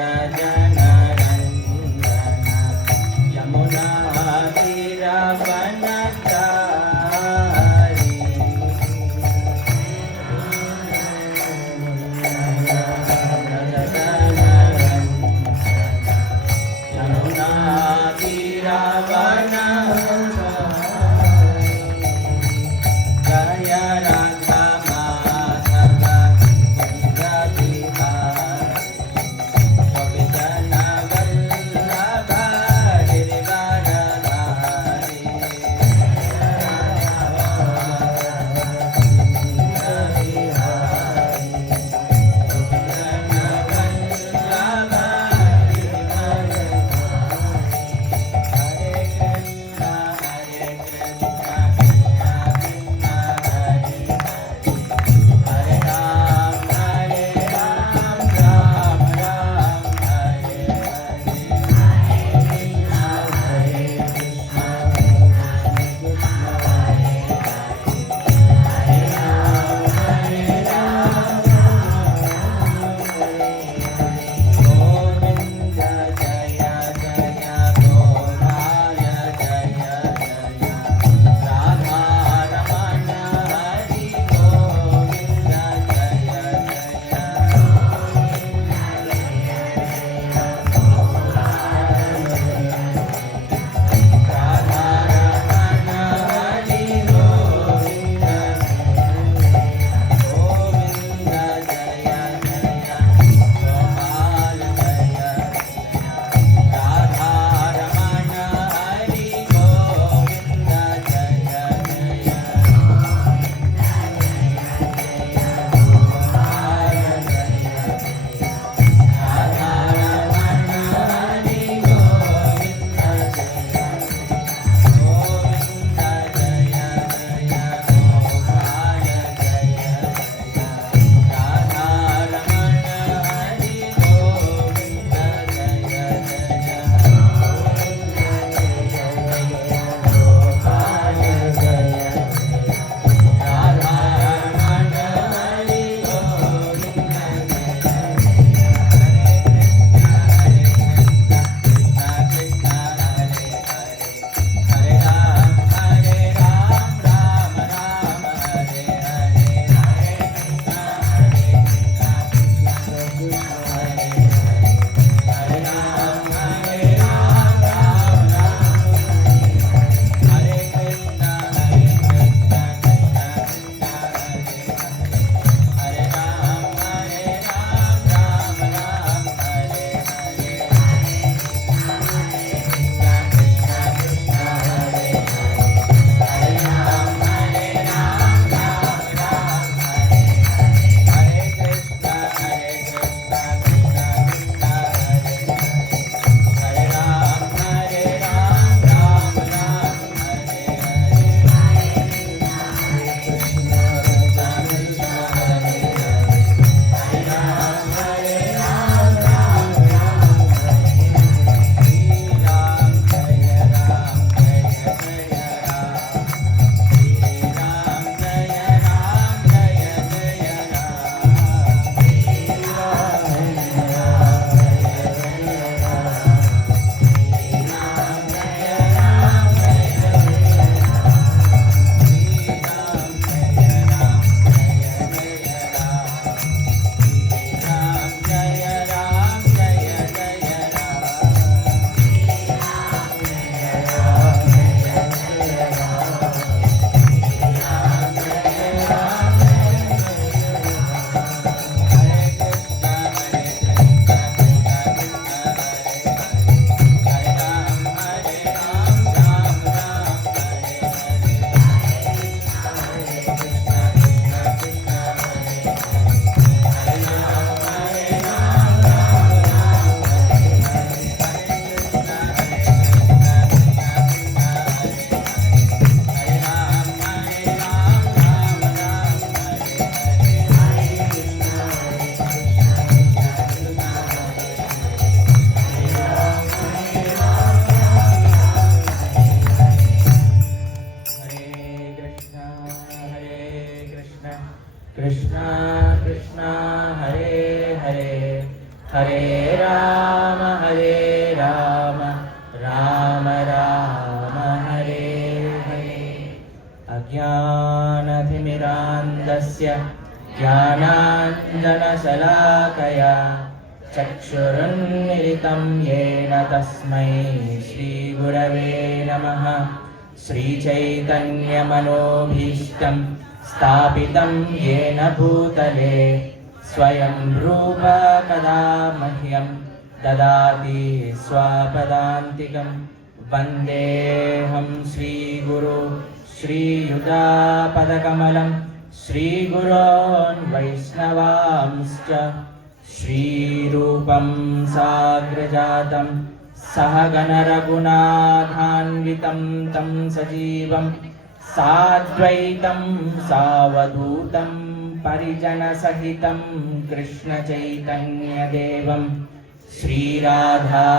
Jaya Ram Ram Ram Hare Hare. अज्ञानतिमिरान्धस्य ज्ञानाञ्जनशलाकया चक्षुरुन्मिलितं येन तस्मै श्रीगुरवे नमः। श्रीचैतन्यमनोभीष्टं स्थापितं येन भूतले स्वयं रूप कदा मह्यं ददाति स्वपदान्तिकं। वन्देऽहं श्रीगुरो श्रीयुतापदकमलं श्रीगुरोन् वैष्णवांश्च। श्रीरूपं साग्रजातं सहगण रघुनाथान्वितं तं सजीवं साद्वैतं सावधूतं परिजनसहितं कृष्णचैतन्यदेवं श्रीराधा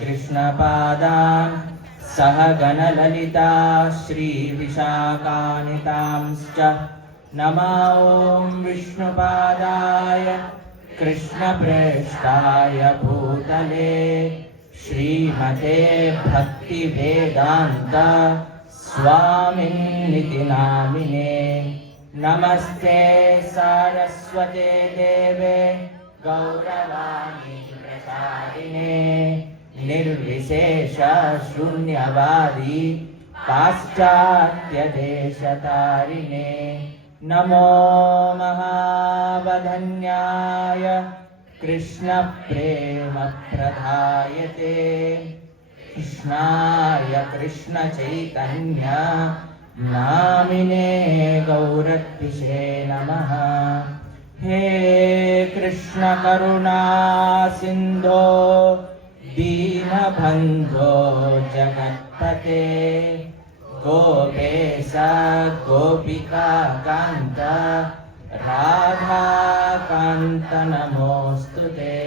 कृष्णपादान् सहगण ललिता श्रीविशाखान्वितांश्च। नमो ॐ विष्णुपादाय कृष्णप्रेष्ठाय भूतले श्रीमते भक्तिवेदान्त स्वामिनिति नामिने। नमस्ते सारस्वते देवे गौरवाणी प्रचारिणे निर्विशेष शून्यवादी पाश्चात्यदेशतारिणे। नमो महावदन्याय कृष्णप्रेमप्रदायते कृष्णाय कृष्णचैतन्य नामिने गौरत्विषे नमः। हे कृष्ण करुणा सिन्धो दीनबन्धो जगत्पते गोपेश गोपिका कान्त राधाकान्त नमोऽस्तुते।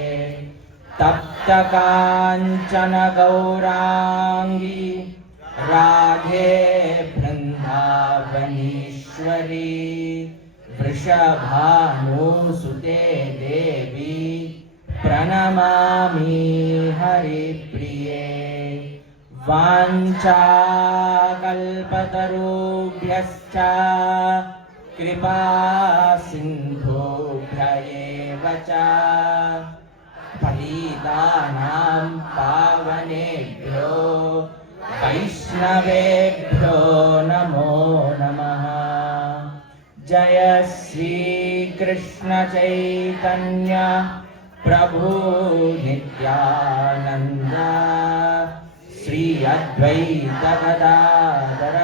तप्त काञ्चन गौराङ्गी राधे वृन्दावनीश्वरी वृषभानुसुते देवी प्रणमामि हरिप्रिये। वाञ्छाकल्पतरुभ्यश्च कृपा सिन्धुभ्य एव च पतितानां पावनेभ्यो वैष्णवेभ्यो नमो नमः। जय श्री कृष्ण चैतन्य प्रभु नित्यानंद श्री अद्वैत गदाधर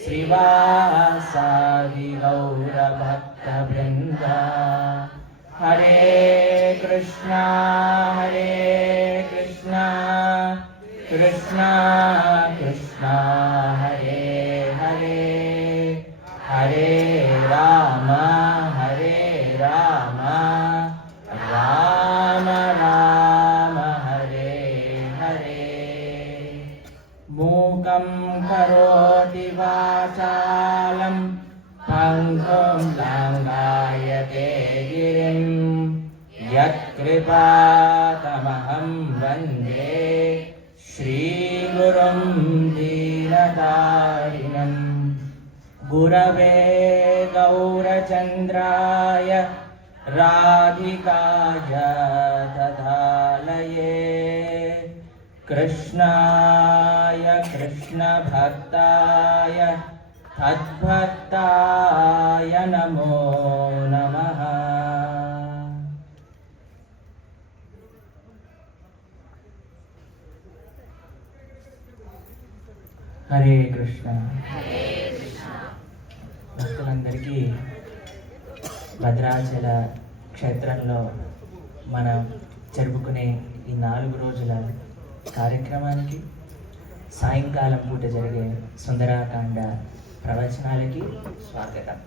श्रीवासादि गौर भक्त वृंद। हरे कृष्णा कृष्णा कृष्णा हरे हरे हरे राम राम राम हरे हरे। मूकं करोति वाचालं पङ्गुं लङ्घयते गिरिं यत्कृपातमहं वन्दे श्रीगुरुं दीनदारिणम्। गुरवे गौरचन्द्राय राधिकाय तथालये कृष्णाय कृष्णभक्ताय तद्भक्ताय नमो नमः। हरे कृष्ण। భక్తులందరికీ భద్రాచల క్షేత్రంలో మనం జరుపుకునే ఈ 4 రోజుల కార్యక్రమానికి సాయంకాలం పూట జరిగే సుందరాకాండ ప్రవచనాలకి స్వాగతం.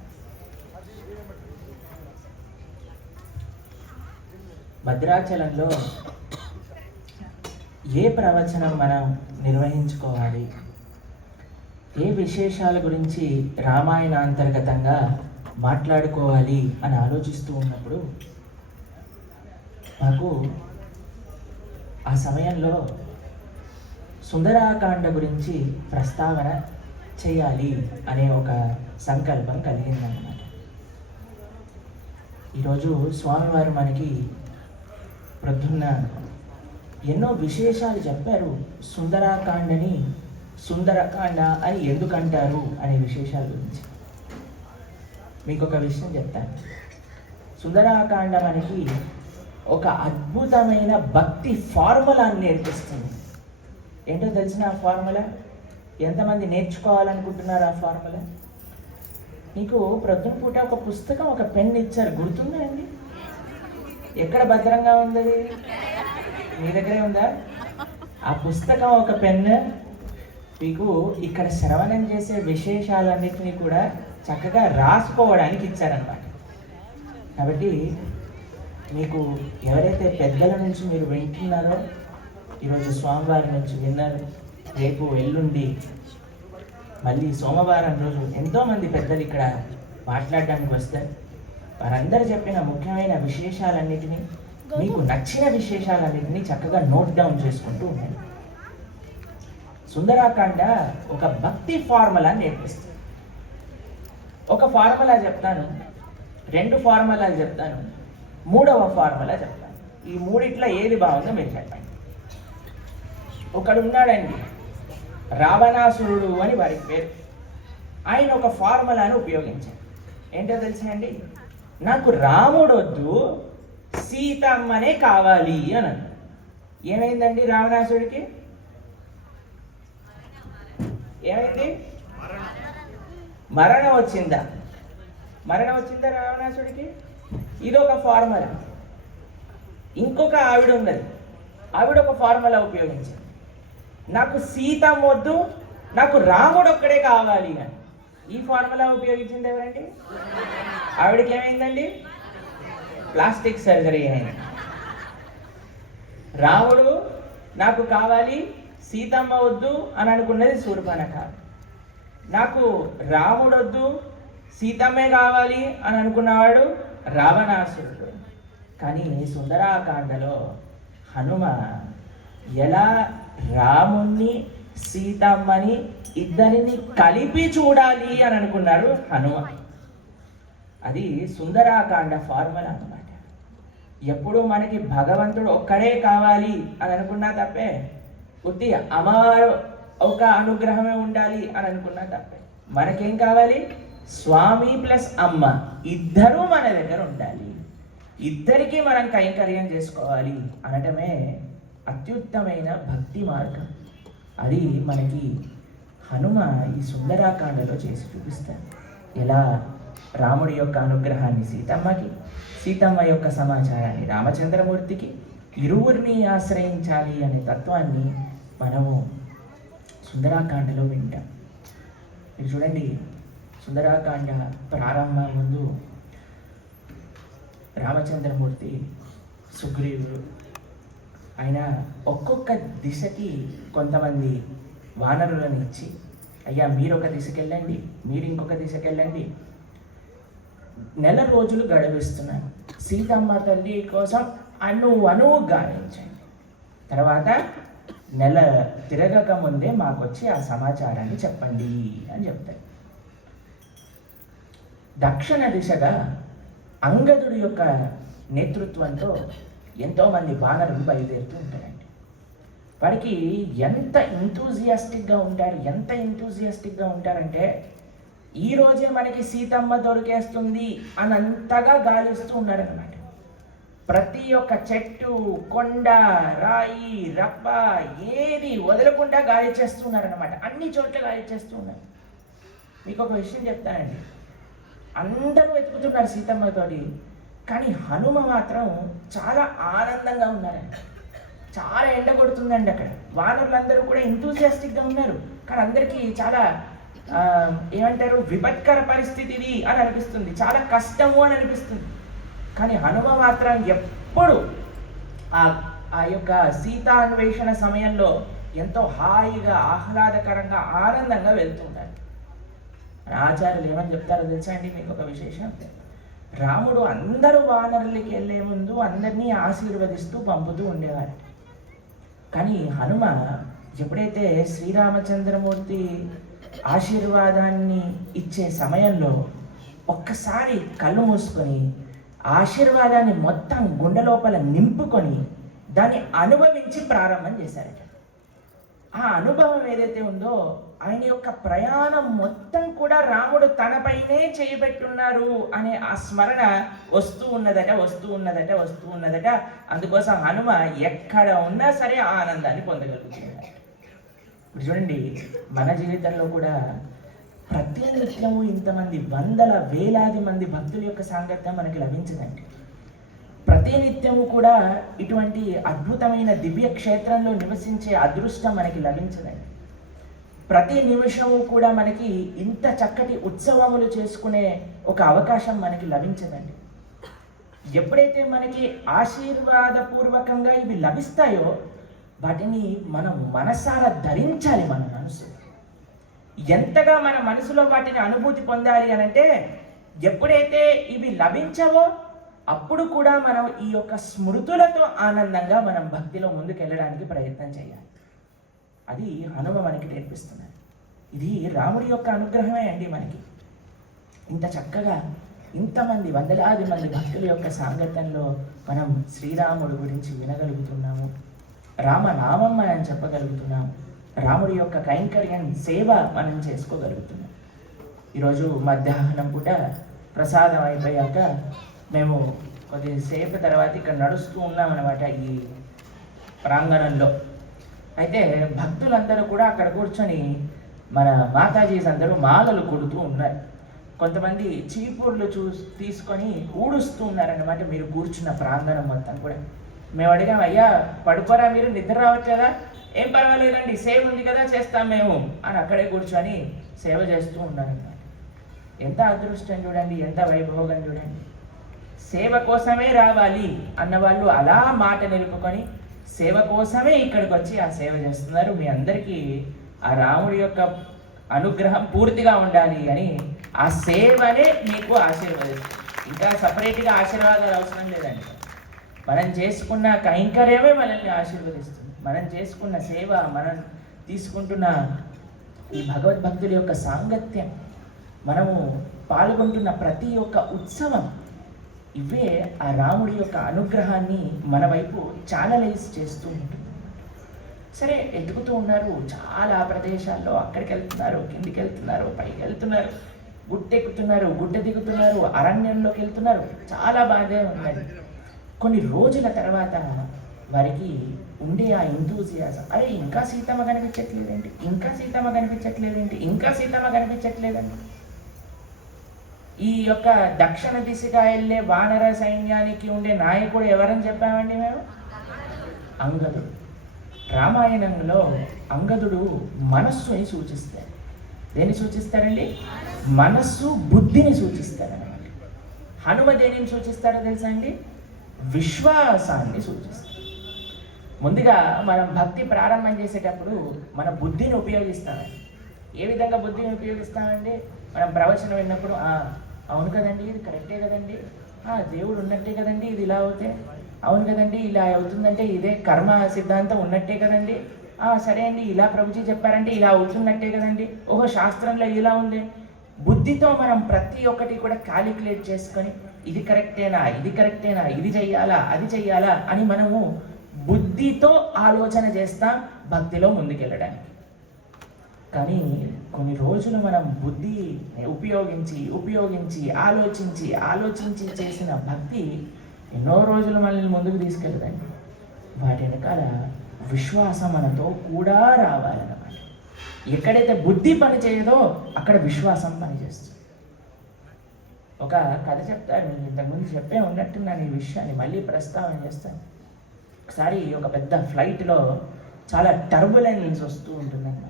భద్రాచలంలో ఏ ప్రవచనం మనం నిర్వహించుకోవాలి, ఏ విశేషాల గురించి రామాయణాంతర్గతంగా మాట్లాడుకోవాలి అని ఆలోచిస్తూ ఉన్నప్పుడు నాకు ఆ సమయంలో సుందరాకాండ గురించి ప్రస్తావన చేయాలి అనే ఒక సంకల్పం కలిగిందన్నమాట. ఈరోజు స్వామివారు మనకి ప్రొద్దున్న ఎన్నో విశేషాలు చెప్పారు. సుందరాకాండని సుందరకాండ అని ఎందుకంటారు అనే విశేషాల గురించి మీకు ఒక విషయం చెప్తాను. సుందరాకాండ మనకి ఒక అద్భుతమైన భక్తి ఫార్ములాని నేర్పిస్తుంది. ఏంటో తెలిసిన ఆ ఫార్ములా? ఎంతమంది నేర్చుకోవాలనుకుంటున్నారు ఆ ఫార్ములా? మీకు ప్రొద్దున పూట ఒక పుస్తకం, ఒక పెన్ ఇచ్చారు, గుర్తుందా అండి? ఎక్కడ భద్రంగా ఉంది? మీ దగ్గరే ఉందా? ఆ పుస్తకం, ఒక పెన్ మీకు ఇక్కడ శ్రవణం చేసే విశేషాలన్నింటినీ కూడా చక్కగా రాసుకోవడానికి ఇచ్చారనమాట. కాబట్టి మీకు ఎవరైతే పెద్దల నుంచి మీరు వింటున్నారో, ఈరోజు స్వామివారి నుంచి విన్నారు, రేపు ఎల్లుండి మళ్ళీ సోమవారం రోజు ఎంతోమంది పెద్దలు ఇక్కడ మాట్లాడడానికి వస్తారు. వారందరూ చెప్పిన ముఖ్యమైన విశేషాలన్నిటినీ, మీకు నచ్చిన విశేషాలన్నిటినీ చక్కగా నోట్ డౌన్ చేసుకుంటూ ఉండండి. సుందరాకాండ ఒక భక్తి ఫార్ములా నేర్పిస్తుంది. ఒక ఫార్ములా చెప్తాను, 2 ఫార్ములాలు చెప్తాను, 3వ ఫార్ములా చెప్తాను. ఈ మూడిట్లో ఏది బాగుందో మీరు చెప్పండి. ఒకడు ఉన్నాడండి, రావణాసురుడు అని వారి పేరు. ఆయన ఒక ఫార్ములాను ఉపయోగించాడు. ఏంటో తెలుసండి? నాకు రాముడొద్దు, సీతమ్మనే కావాలి అని అన్నాడు. ఏమైందండి రావణాసుడికి? ఏమైంది? మరణం వచ్చిందా? మరణం వచ్చిందా రావణాసుడికి? ఇదొక ఫార్ములా. ఇంకొక ఆవిడ ఉన్నది, ఆవిడ ఒక ఫార్ములా ఉపయోగించింది. నాకు సీతమ్మ వద్దు, నాకు రాముడు ఒక్కడే కావాలి అని. ఈ ఫార్ములా ఉపయోగించింది ఎవరండి? ఆవిడకి ఏమైందండి? ప్లాస్టిక్ సర్జరీ అయింది. రాముడు నాకు కావాలి, సీతమ్మ వద్దు అని అనుకున్నది శూర్పణఖ. నాకు రాముడొద్దు, సీతమ్మే కావాలి అని అనుకున్నవాడు రావణాసురుడు. కానీ సుందరాకాండలో హనుమ ఎలా రాముణ్ణి, సీతమ్మని ఇద్దరిని కలిపి చూడాలి అని అనుకున్నాడు హనుమ. అది సుందరాకాండ ఫార్ములా అన్నమాట. ఎప్పుడు మనకి భగవంతుడు ఒక్కడే కావాలి అని అనుకున్నా తప్పే, ఉత్తి అమ్మవారు ఒక అనుగ్రహమే ఉండాలి అని అనుకున్నా తప్పే. మనకేం కావాలి? స్వామి ప్లస్ అమ్మ ఇద్దరూ మన దగ్గర ఉండాలి, ఇద్దరికీ మనం కైంకర్యం చేసుకోవాలి అనటమే అత్యుత్తమైన భక్తి మార్గం. అది మనకి హనుమ ఈ సుందరాకాండలో చేసి చూపిస్తారు. ఎలా రాముడి యొక్క అనుగ్రహాన్ని సీతమ్మకి, సీతమ్మ యొక్క సమాచారాన్ని రామచంద్రమూర్తికి, ఇరువురిని ఆశ్రయించాలి అనే తత్వాన్ని మనము సుందరాకాండలో వింటాం. మీరు చూడండి, సుందరాకాండ ప్రారంభం ముందు రామచంద్రమూర్తి, సుగ్రీవుడు, ఆయన ఒక్కొక్క దిశకి కొంతమంది వానరులను ఇచ్చి, అయ్యా మీరు ఒక దిశకి వెళ్ళండి, మీరు ఇంకొక దిశకి వెళ్ళండి, నెల రోజులు గడిపిస్తున్నాను, సీతమ్మ తల్లి కోసం అణువు గావించండి, తర్వాత నెల తిరగక ముందే మాకు వచ్చి ఆ సమాచారాన్ని చెప్పండి అని చెప్తారు. దక్షిణ దిశగా అంగదుడి యొక్క నేతృత్వంతో ఎంతోమంది వానరులు బయలుదేరుతూ ఉంటారండి. వారికి ఎంత ఎంతూజియాస్టిక్గా ఉంటారంటే ఈరోజే మనకి సీతమ్మ దొరికేస్తుంది అనంతగా గాలిస్తూ ఉన్నారన్నమాట. ప్రతి ఒక్క చెట్టు, కొండ, రాయి, రప్ప ఏది వదలకుండా గాలి చేస్తున్నారన్నమాట. అన్ని చోట్ల గాలి చేస్తూ ఉన్నారు. మీకు ఒక విషయం చెప్తానండి, అందరూ వెతుకుతున్నారు సీతమ్మతోటి, కానీ హనుమ మాత్రం చాలా ఆనందంగా ఉన్నారండి. చాలా ఎండ కొడుతుందండి అక్కడ, వానరులందరూ కూడా ఎంతూజియాస్టిక్గా ఉన్నారు, కానీ అందరికీ చాలా ఏమంటారు, విపత్కర పరిస్థితి ఇది అని అనిపిస్తుంది, చాలా కష్టము అని అనిపిస్తుంది. కానీ హనుమ మాత్రం ఎప్పుడు ఆ యొక్క సీతాన్వేషణ సమయంలో ఎంతో హాయిగా, ఆహ్లాదకరంగా, ఆనందంగా వెళ్తుంటారు. ఆచార్యులు ఏమని చెప్తారో తెలుసా అండి మీకు ఒక విశేషం? రాముడు అందరూ వానరులకి వెళ్ళే ముందు అందరినీ ఆశీర్వదిస్తూ పంపుతూ ఉండేవారు. కానీ హనుమ ఎప్పుడైతే శ్రీరామచంద్రమూర్తి ఆశీర్వాదాన్ని ఇచ్చే సమయంలో ఒక్కసారి కళ్ళు మూసుకొని ఆశీర్వాదాన్ని మొత్తం గుండె లోపల నింపుకొని దాన్ని అనుభవించి ప్రారంభం చేశారట. ఆ అనుభవం ఏదైతే ఉందో ఆయన యొక్క ప్రయాణం మొత్తం కూడా రాముడు తనపైనే చేయబెట్టున్నారు అనే ఆ స్మరణ వస్తూ ఉన్నదట. అందుకోసం హనుమ ఎక్కడ ఉన్నా సరే ఆ ఆనందాన్ని పొందగలుగుతున్నారు. ఇప్పుడు చూడండి, మన జీవితంలో కూడా ప్రతినిత్యము ఇంతమంది వందల వేలాది మంది భక్తుల యొక్క సాంగత్యం మనకి లభించదండి. ప్రతినిత్యము కూడా ఇటువంటి అద్భుతమైన దివ్య క్షేత్రంలో నివసించే అదృష్టం మనకి లభించదండి. ప్రతి నిమిషము కూడా మనకి ఇంత చక్కటి ఉత్సవములు చేసుకునే ఒక అవకాశం మనకి లభించదండి. ఎప్పుడైతే మనకి ఆశీర్వాదపూర్వకంగా ఇవి లభిస్తాయో వాటిని మనం మనసారా ధరించాలి. మన మనసు ఎంతగా మన మనసులో వాటిని అనుభూతి పొందాలి అనంటే, ఎప్పుడైతే ఇవి లభించవో అప్పుడు కూడా మనం ఈ యొక్క స్మృతులతో ఆనందంగా మనం భక్తిలో ముందుకెళ్ళడానికి ప్రయత్నం చేయాలి. అది హనుమ మనకి నేర్పిస్తున్నది. ఇది రాముడి యొక్క అనుగ్రహమే అండి. మనకి ఇంత చక్కగా ఇంతమంది వందలాది మంది భక్తుల యొక్క సాంగత్యంలో మనం శ్రీరాముడి గురించి వినగలుగుతున్నాము, రామనామం మనం చెప్పగలుగుతున్నాము, రాముడి యొక్క కైంకర్యం సేవ మనం చేసుకోగలుగుతున్నాం. ఈరోజు మధ్యాహ్నం పూట ప్రసాదం అయిపోయాక మేము కొద్దిసేపు తర్వాత ఇక్కడ నడుస్తూ ఉన్నామన్నమాట ఈ ప్రాంగణంలో. అయితే భక్తులందరూ కూడా అక్కడ కూర్చొని మన మాతాజీస్ అందరూ మాలలు కొడుతూ ఉన్నారు. కొంతమంది చీపుర్లు తీసుకొని ఊడుస్తూ ఉన్నారన్నమాట మీరు కూర్చున్న ప్రాంగణం మొత్తం కూడా. మేము అడిగాం, అయ్యా పడుకోరా, మీరు నిద్ర రావట్లేదా? ఏం పర్వాలేదండి, సేవ ఉంది కదా, చేస్తాం మేము అని అక్కడే కూర్చొని సేవ చేస్తూ ఉన్నారన్నమాట. ఎంత అదృష్టం చూడండి, ఎంత వైభోగం చూడండి. సేవ కోసమే రావాలి అన్నవాళ్ళు అలా మాట నిలుపుకొని సేవ కోసమే ఇక్కడికి వచ్చి ఆ సేవ చేస్తున్నారు. మీ అందరికీ ఆ రాముడి యొక్క అనుగ్రహం పూర్తిగా ఉండాలి అని ఆ సేవనే మీకు ఆశీర్వదిస్తుంది. ఇంకా సపరేట్గా ఆశీర్వాదాలు అవసరం లేదండి. మనం చేసుకున్న కైంకర్యమే మనల్ని ఆశీర్వదిస్తుంది. మనం చేసుకున్న సేవ, మనం తీసుకుంటున్న ఈ భగవద్భక్తుల యొక్క సాంగత్యం, మనము పాల్గొంటున్న ప్రతి ఒక్క ఉత్సవం, ఇవే ఆ రాముడి యొక్క అనుగ్రహాన్ని మన వైపు చానలైజ్ చేస్తూ ఉంటుంది. సరే, ఎదుగుతూ ఉన్నారు, చాలా ప్రదేశాల్లో అక్కడికి వెళ్తున్నారు, కిందికి వెళ్తున్నారు, పైకి వెళ్తున్నారు, గుట్టెక్కుతున్నారు, గుట్ట దిగుతున్నారు, అరణ్యంలోకి వెళ్తున్నారు, చాలా బాగా ఉన్నది. కొన్ని రోజుల తర్వాత వారికి ఉండే ఆ ఎంతూజియాజం, అరే ఇంకా సీతమ్మ కనిపించట్లేదేంటి, ఇంకా సీతమ్మ కనిపించట్లేదేంటి, ఇంకా సీతమ్మ కనిపించట్లేదండి. ఈ యొక్క దక్షిణ దిశగా వెళ్ళే వానర సైన్యానికి ఉండే నాయకుడు ఎవరని చెప్పామండి మేము? అంగదుడు. రామాయణంలో అంగదుడు మనస్సుని సూచిస్తాడు. దేన్ని సూచిస్తారండి? మనస్సు, బుద్ధిని సూచిస్తారన్నమాట. హనుమ దేనిని సూచిస్తాడో తెలుసా అండి? విశ్వాసాన్ని సూచిస్తాడు. ముందుగా మనం భక్తి ప్రారంభం చేసేటప్పుడు మన బుద్ధిని ఉపయోగిస్తామండి. ఏ విధంగా బుద్ధిని ఉపయోగిస్తామండి? మనం ప్రవచనం విన్నప్పుడు అవును కదండి, ఇది కరెక్టే కదండి, దేవుడు ఉన్నట్టే కదండి, ఇది ఇలా అవుతే, అవును కదండి, ఇలా అవుతుందంటే ఇదే కర్మ సిద్ధాంతం ఉన్నట్టే కదండి, సరే అండి, ఇలా ప్రభుజీ చెప్పారంటే ఇలా అవుతున్నట్టే కదండి, ఓహో శాస్త్రంలో ఇలా ఉంది. బుద్ధితో మనం ప్రతి ఒక్కటి కూడా క్యాలిక్యులేట్ చేసుకొని ఇది కరెక్టేనా, ఇది కరెక్టేనా, ఇది చెయ్యాలా, అది చెయ్యాలా అని మనము బుద్ధితో ఆలోచన చేస్తాం భక్తిలో ముందుకెళ్ళడానికి. కానీ కొన్ని రోజులు మనం బుద్ధి ఉపయోగించి ఆలోచించి చేసిన భక్తి ఎన్నో రోజులు మనల్ని ముందుకు తీసుకెళ్ళదండి. వాటి వెనకాల విశ్వాసం మనతో కూడా రావాలన్నమాట. ఎక్కడైతే బుద్ధి పని చేయదో అక్కడ విశ్వాసం పనిచేస్తుంది. ఒక కథ చెప్తాను, ఇంతకుముందు చెప్పే ఉన్నట్టున్నాను ఈ విషయాన్ని, మళ్ళీ ప్రస్తావన చేస్తాను. ఒకసారి ఒక పెద్ద ఫ్లైట్లో చాలా టర్బులెన్స్ వస్తూ ఉంటుందన్నమాట.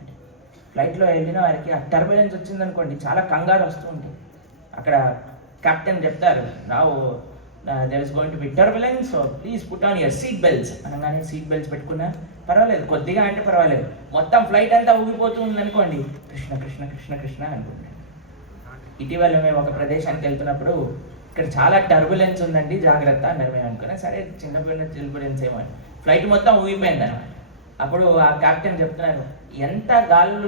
ఫ్లైట్లో వెళ్ళిన వారికి ఆ టర్బులెన్స్ వచ్చిందనుకోండి, చాలా కంగారు వస్తూ ఉంటుంది. అక్కడ కెప్టెన్ చెప్తారు, now there is going to be turbulence, so please put on your seat belts అనగానే సీట్ బెల్ట్స్ పెట్టుకున్నా పర్వాలేదు, కొద్దిగా అంటే పర్వాలేదు. మొత్తం ఫ్లైట్ అంతా ఊగిపోతూ ఉందనుకోండి, కృష్ణ కృష్ణ కృష్ణ కృష్ణ అనుకుంటున్నాను. ఇటీవల మేము ఒక ప్రదేశానికి వెళ్తున్నప్పుడు ఇక్కడ చాలా టర్బులెన్స్ ఉందండి, జాగ్రత్త అన్నారు. మేము అనుకున్నా సరే చిన్నపిల్లల టర్బులెన్స్ ఏమో, ఫ్లైట్ మొత్తం ఊగిపోయింది అనమాట. అప్పుడు ఆ కెప్టెన్ చెప్తున్నారు, ఎంత గాలులు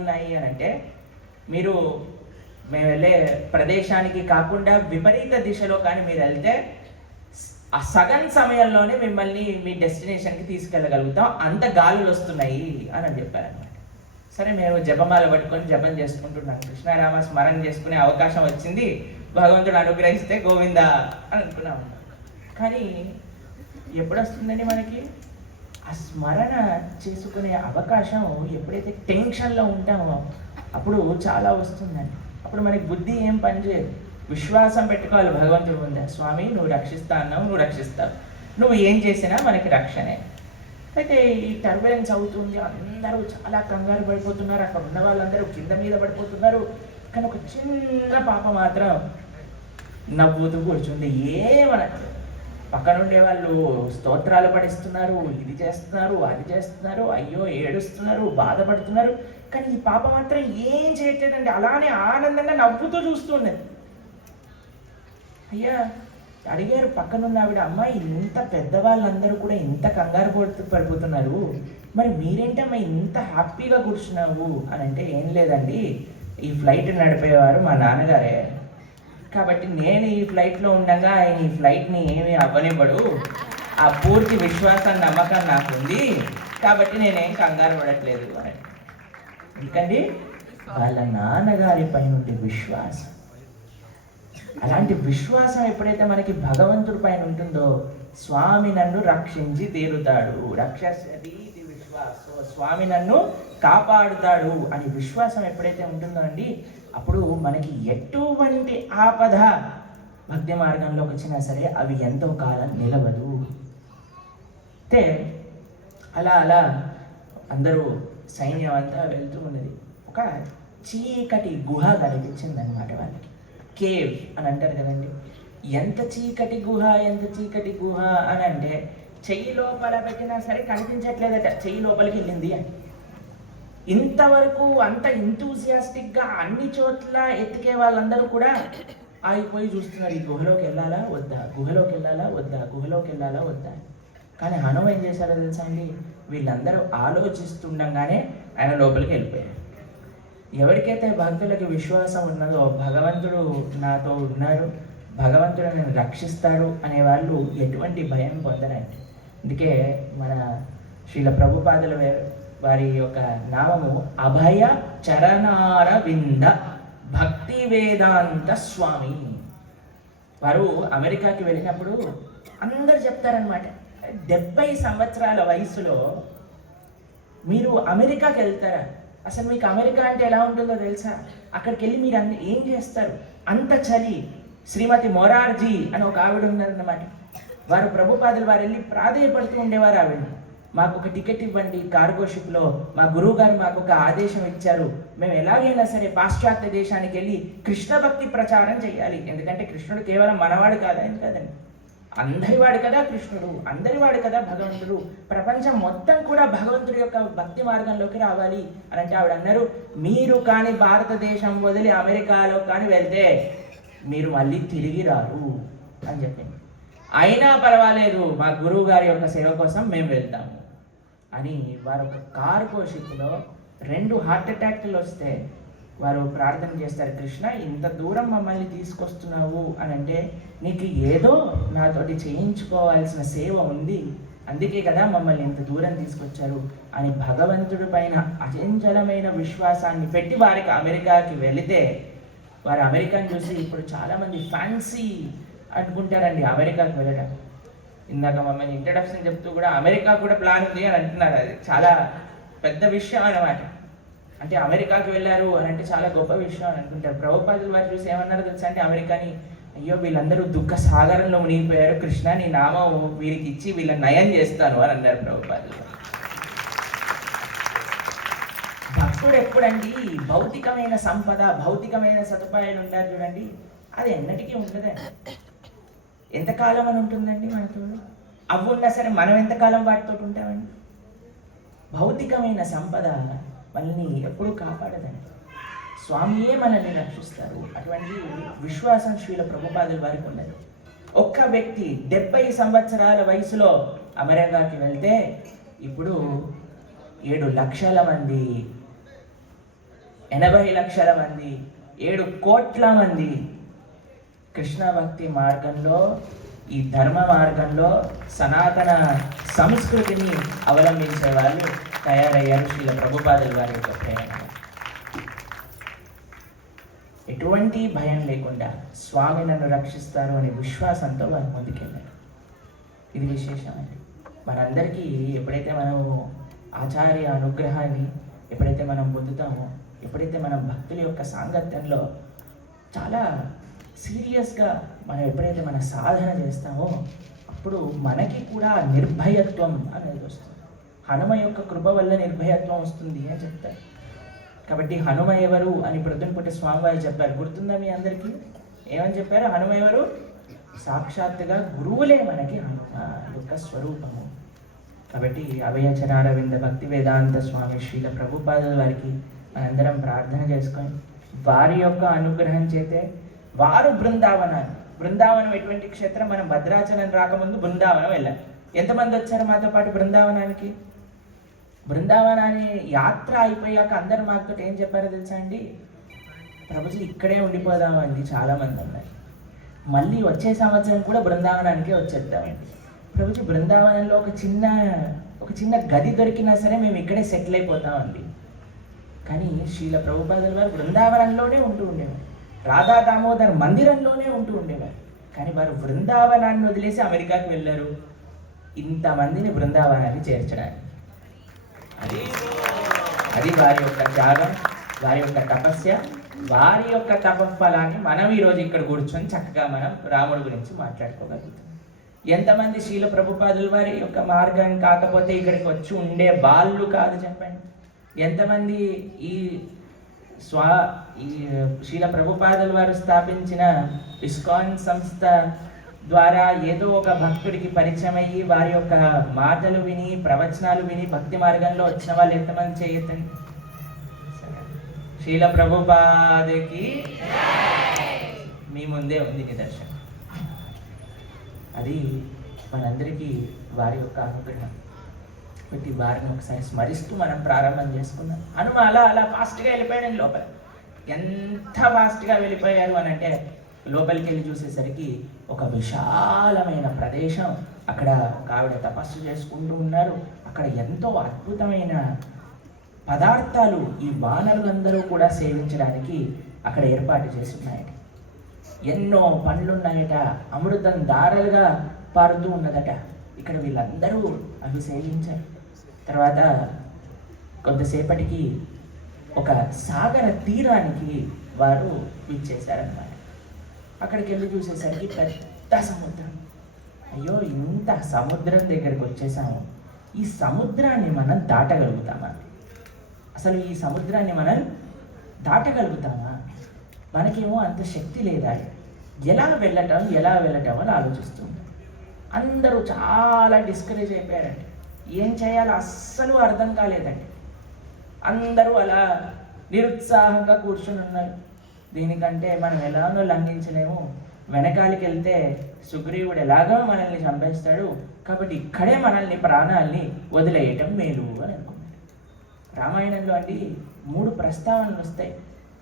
ఉన్నాయి అని అంటే, మీరు మేము వెళ్ళే ప్రదేశానికి కాకుండా విపరీత దిశలో కానీ మీరు వెళ్తే ఆ సగం సమయంలోనే మిమ్మల్ని మీ డెస్టినేషన్కి తీసుకెళ్ళగలుగుతాం, అంత గాలులు వస్తున్నాయి అని చెప్పారనమాట. సరే, మేము జపమాల పట్టుకొని జపం చేసుకుంటున్నాం, కృష్ణారామ స్మరణ చేసుకునే అవకాశం వచ్చింది, భగవంతుడు అనుగ్రహిస్తే గోవింద అని అనుకున్నాం. కానీ ఎప్పుడు వస్తుందండి మనకి ఆ స్మరణ చేసుకునే అవకాశం? ఎప్పుడైతే టెన్షన్లో ఉంటామో అప్పుడు చాలా వస్తుందండి. అప్పుడు మనకి బుద్ధి ఏం పనిచేయదు, విశ్వాసం పెట్టుకోవాలి భగవంతుడు ముందే. స్వామి, నువ్వు రక్షిస్తా అన్నావు, నువ్వు రక్షిస్తావు, నువ్వు ఏం చేసినా మనకి రక్షణే. అయితే ఈ టర్బులెన్స్ అవుతుంది, అందరూ చాలా కంగారు పడిపోతున్నారు, అక్కడ ఉన్న వాళ్ళందరూ కింద మీద పడిపోతున్నారు. కానీ ఒక చిన్న పాప మాత్రం నవ్వుతూ కూర్చుంది. ఏమనదు. పక్కన ఉండే వాళ్ళు స్తోత్రాలు పడిస్తున్నారు, ఇది చేస్తున్నారు, అది చేస్తున్నారు, అయ్యో ఏడుస్తున్నారు, బాధపడుతున్నారు. కానీ ఈ పాప మాత్రం ఏం చేయట్లేదండి, అలానే ఆనందంగా నవ్వుతూ చూస్తున్నది. అయ్యా అడిగారు పక్కనున్న ఆవిడ, అమ్మాయి ఇంత పెద్దవాళ్ళందరూ కూడా ఇంత కంగారు పడిపోతున్నారు, మరి మీరేంటమ్మా ఇంత హ్యాపీగా కూర్చున్నావు అని అంటే, ఏం లేదండి, ఈ ఫ్లైట్ నడిపేవారు మా నాన్నగారే, కాబట్టి నేను ఈ ఫ్లైట్లో ఉండగా ఆయన ఈ ఫ్లైట్ని ఏమీ అవ్వనివ్వడు, ఆ పూర్తి విశ్వాసం నమ్మకం నాకుంది, కాబట్టి నేనేం కంగారు పడట్లేదు అని. ఎందుకండి వాళ్ళ నాన్నగారి పైన ఉండే విశ్వాసం. అలాంటి విశ్వాసం ఎప్పుడైతే మనకి భగవంతుడి పైన ఉంటుందో, స్వామి నన్ను రక్షించి తీరుతాడు, రక్షతి విశ్వాసం, స్వామి నన్ను కాపాడుతాడు అని విశ్వాసం ఎప్పుడైతే ఉంటుందో అండి, అప్పుడు మనకి ఎటువంటి ఆపద భక్తి మార్గంలోకి వచ్చినా సరే అవి ఎంతో కాలం నిలవదు. అయితే అలా అందరూ సైన్యం అంతా వెళ్తూ ఉన్నది. ఒక చీకటి గుహ కనిపించింది అనమాట వాళ్ళకి. కేవ్ అని అంటారు కదండి. ఎంత చీకటి గుహ అని అంటే, చెయ్యి లోపల పెట్టినా సరే కనిపించట్లేదట, చెయ్యి లోపలికి వెళ్ళింది అని. ఇంతవరకు అంత ఇంతూజియాస్టిక్గా అన్ని చోట్ల ఎత్తికే వాళ్ళందరూ కూడా ఆగిపోయి చూస్తున్నారు, ఈ గుహలోకి వెళ్ళాలా వద్దా. కానీ హనుమ ఏం చేశారో తెలుసా అండి, వీళ్ళందరూ ఆలోచిస్తుండగానే ఆయన లోపలికి వెళ్ళిపోయారు. ఎవరికైతే భక్తులకి విశ్వాసం ఉన్నదో, భగవంతుడు నాతో ఉన్నాడు, భగవంతుడు నేను రక్షిస్తాడు అనే వాళ్ళు ఎటువంటి భయం పొందరండి. అందుకే మన శ్రీల ప్రభుపాదుల వారి యొక్క నామము అభయ చరణారవింద భక్తి వేదాంత స్వామి. వారు అమెరికాకి వెళ్ళినప్పుడు అందరు చెప్తారనమాట, 70 సంవత్సరాల వయసులో మీరు అమెరికాకి వెళ్తారా? అసలు మీకు అమెరికా అంటే ఎలా ఉంటుందో తెలుసా? అక్కడికి వెళ్ళి మీరు ఏం చేస్తారు? అంత చలి. శ్రీమతి మొరార్జీ అని ఒక ఆవిడ ఉన్నారన్నమాట. వారు ప్రభుపాదులు వారు వెళ్ళి ప్రాధేయపడుతూ ఉండేవారు ఆవిడని, మాకు ఒక టికెట్ ఇవ్వండి కార్గో షిప్లో, మా గురువు గారు మాకు ఒక ఆదేశం ఇచ్చారు, మేము ఎలాగైనా సరే పాశ్చాత్య దేశానికి వెళ్ళి కృష్ణ భక్తి ప్రచారం చేయాలి. ఎందుకంటే కృష్ణుడు కేవలం మనవాడు కాదండి, అందరివాడు కదా కృష్ణుడు, అందరివాడు కదా భగవంతుడు, ప్రపంచం మొత్తం కూడా భగవంతుడి యొక్క భక్తి మార్గంలోకి రావాలి అని అంటే ఆవిడ అన్నారు, మీరు కానీ భారతదేశం వదిలి అమెరికాలో కానీ వెళ్తే మీరు మళ్ళీ తిరిగి రారు అని చెప్పింది. అయినా పర్వాలేదు, మా గురువు గారి యొక్క సేవ కోసం మేము వెళ్తాము అని వారు ఒక కార్గో షిప్లో 2 హార్ట్ అటాక్లు వస్తే వారు ప్రార్థన చేస్తారు, కృష్ణ ఇంత దూరం మమ్మల్ని తీసుకొస్తున్నావు అని అంటే నీకు ఏదో నాతోటి చేయించుకోవాల్సిన సేవ ఉంది, అందుకే కదా మమ్మల్ని ఇంత దూరం తీసుకొచ్చారు అని భగవంతుడి పైన అచంచలమైన విశ్వాసాన్ని పెట్టి వారికి అమెరికాకి వెళితే, వారు అమెరికాని చూసి ఇప్పుడు చాలామంది ఫ్యాన్సీ అనుకుంటారండి అమెరికాకి వెళ్ళడం. ఇందాక మమ్మల్ని ఇంట్రడక్షన్ చెప్తూ కూడా అమెరికా కూడా ప్లాన్ ఉంది అని అంటున్నారు. అది చాలా పెద్ద విషయం అన్నమాట. అంటే అమెరికాకి వెళ్ళారు అని అంటే చాలా గొప్ప విషయం అని అనుకుంటారు. ప్రభుపాదులు వారు చూసి ఏమన్నారు తెలుసా అంటే, అమెరికాని, అయ్యో వీళ్ళందరూ దుఃఖ సాగరంలో మునిగిపోయారు, కృష్ణ నీ నామం వీరికి ఇచ్చి వీళ్ళని నయం చేస్తాను అని అన్నారు ప్రభుపాదులు. భక్తుడు ఎప్పుడండి భౌతికమైన సంపద, భౌతికమైన సదుపాయాలు ఉంటారు చూడండి, అది ఎన్నటికీ ఉండదండి. ఎంతకాలం అని ఉంటుందండి మనతో? అవి ఉన్నా సరే మనం ఎంతకాలం వాటితో ఉంటామండి? భౌతికమైన సంపద మనల్ని ఎప్పుడూ కాపాడదండి, స్వామియే మనల్ని రక్షిస్తారు. అటువంటి విశ్వాసం శ్రీల ప్రభుపాదుల వారికి ఉన్నది. ఒక్క వ్యక్తి 70 సంవత్సరాల వయసులో అమెరికాకి వెళ్తే ఇప్పుడు 7 లక్షల మంది, 80 లక్షల మంది, 7 కోట్ల మంది కృష్ణ భక్తి మార్గంలో, ఈ ధర్మ మార్గంలో సనాతన సంస్కృతిని అవలంబించే వాళ్ళు తయారయ్యారు శ్రీల ప్రభుపాదుల వారి యొక్క ప్రేరణ. ఎటువంటి భయం లేకుండా స్వామి నన్ను రక్షిస్తారు అనే విశ్వాసంతో వారు ముందుకెళ్ళారు. ఇది విశేషమండి. మనందరికీ ఎప్పుడైతే మనం ఆచార్య అనుగ్రహాన్ని ఎప్పుడైతే మనం పొందుతామో, ఎప్పుడైతే మనం భక్తుల యొక్క సాంగత్యంలో చాలా సీరియస్గా మనం ఎప్పుడైతే మన సాధన చేస్తామో, అప్పుడు మనకి కూడా నిర్భయత్వం అనేది వస్తుంది. హనుమ యొక్క కృప వల్ల నిర్భయత్వం వస్తుంది అని చెప్తారు. కాబట్టి హనుమ ఎవరు అని ప్రొద్దునపూట స్వామివారు చెప్పారు. గుర్తుందా మీ అందరికీ? ఏమని చెప్పారు? హనుమ ఎవరు? సాక్షాత్తుగా గురువులే మనకి హనుమ యొక్క స్వరూపము. కాబట్టి అభయచరణారవింద భక్తి వేదాంత స్వామి శ్రీల ప్రభుపాదుల వారికి మనందరం ప్రార్థన చేసుకొని వారి యొక్క అనుగ్రహం చేతే వారు బృందావనం ఎటువంటి క్షేత్రం? మనం భద్రాచలం రాకముందు బృందావనం వెళ్ళాం. ఎంతమంది వచ్చారు మాతో పాటు బృందావనానికి? బృందావనాన్ని యాత్ర అయిపోయాక అందరు మాతో ఏం చెప్పారో తెలుసా అండి? ప్రభుజీ ఇక్కడే ఉండిపోదామండి, చాలామంది అన్నారు. మళ్ళీ వచ్చే సంవత్సరం కూడా బృందావనానికే వచ్చేద్దామండి. ప్రభుజీ బృందావనంలో ఒక చిన్న గది దొరికినా సరే మేము ఇక్కడే సెటిల్ అయిపోతామండి. కానీ శ్రీల ప్రభుపాదుల వారు బృందావనంలోనే ఉంటూ ఉండేవారు, రాధా దామోదర్ మందిరంలోనే ఉంటూ ఉండేవారు. కానీ వారు బృందావనాన్ని వదిలేసి అమెరికాకి వెళ్ళారు ఇంతమందిని బృందావనాన్ని చేర్చడానికి. అది వారి యొక్క త్యాగం, వారి యొక్క తపస్య, వారి యొక్క తపఫలాన్ని మనం ఈరోజు ఇక్కడ కూర్చొని చక్కగా మనం రాముడి గురించి మాట్లాడుకోగలుగుతాం. ఎంతమంది శ్రీల ప్రభుపాదుల వారి యొక్క మార్గం కాకపోతే ఇక్కడికి వచ్చి ఉండే వాళ్ళు కాదు చెప్పండి? ఎంతమంది ఈ శ్రీల ప్రభుపాదుల వారు స్థాపించిన ఇస్కాన్ సంస్థ ద్వారా ఏదో ఒక భక్తుడికి పరిచయం అయ్యి వారి యొక్క మాటలు విని, ప్రవచనాలు విని భక్తి మార్గంలో వచ్చిన వాళ్ళు ఎంతమంది చేయొద్దండి? శ్రీల ప్రభుపాదకి మీ ముందే ఉంది నిదర్శనం. అది మనందరికీ వారి యొక్క అనుగ్రహం. ప్రతి వారిని ఒకసారి స్మరిస్తూ మనం ప్రారంభం చేసుకున్నాం. హనుమ అలా ఫాస్ట్గా వెళ్ళిపోయాడు లోపల. ఎంత ఫాస్ట్గా వెళ్ళిపోయారు అని అంటే, లోపలికి వెళ్ళి చూసేసరికి ఒక విశాలమైన ప్రదేశం, అక్కడ ఆవిడ తపస్సు చేసుకుంటూ ఉన్నారు. అక్కడ ఎంతో అద్భుతమైన పదార్థాలు ఈ వానరులందరూ కూడా సేవించడానికి అక్కడ ఏర్పాటు చేసి ఉన్నాయట. ఎన్నో పండ్లున్నాయట, అమృతం దారలుగా పారుతూ ఉన్నదట. ఇక్కడ వీళ్ళందరూ అవి సేవించారు. తర్వాత కొంతసేపటికి ఒక సాగర తీరానికి వారు విచ్చేశారన్నమాట. అక్కడికి వెళ్ళి చూసేసరికి పెద్ద సముద్రం. అయ్యో, ఇంత సముద్రం దగ్గరికి వచ్చేసాము, ఈ సముద్రాన్ని మనం దాటగలుగుతామా? అసలు ఈ సముద్రాన్ని మనం దాటగలుగుతామా? మనకేమో అంత శక్తి లేదా? ఎలా వెళ్ళటం అని ఆలోచిస్తుంది. అందరూ చాలా డిస్కరేజ్ అయిపోయారండి. ఏం చేయాలో అస్సలు అర్థం కాలేదండి. అందరూ అలా నిరుత్సాహంగా కూర్చొని ఉన్నారు. దీనికంటే మనం ఎలానో లంఘించలేము, వెనకాలకి వెళ్తే సుగ్రీవుడు ఎలాగో మనల్ని చంపేస్తాడు, కాబట్టి ఇక్కడే మనల్ని ప్రాణాల్ని వదిలేయటం మేలు అని అనుకున్నాడు. రామాయణంలో అండి 3 ప్రస్తావనలు వస్తాయి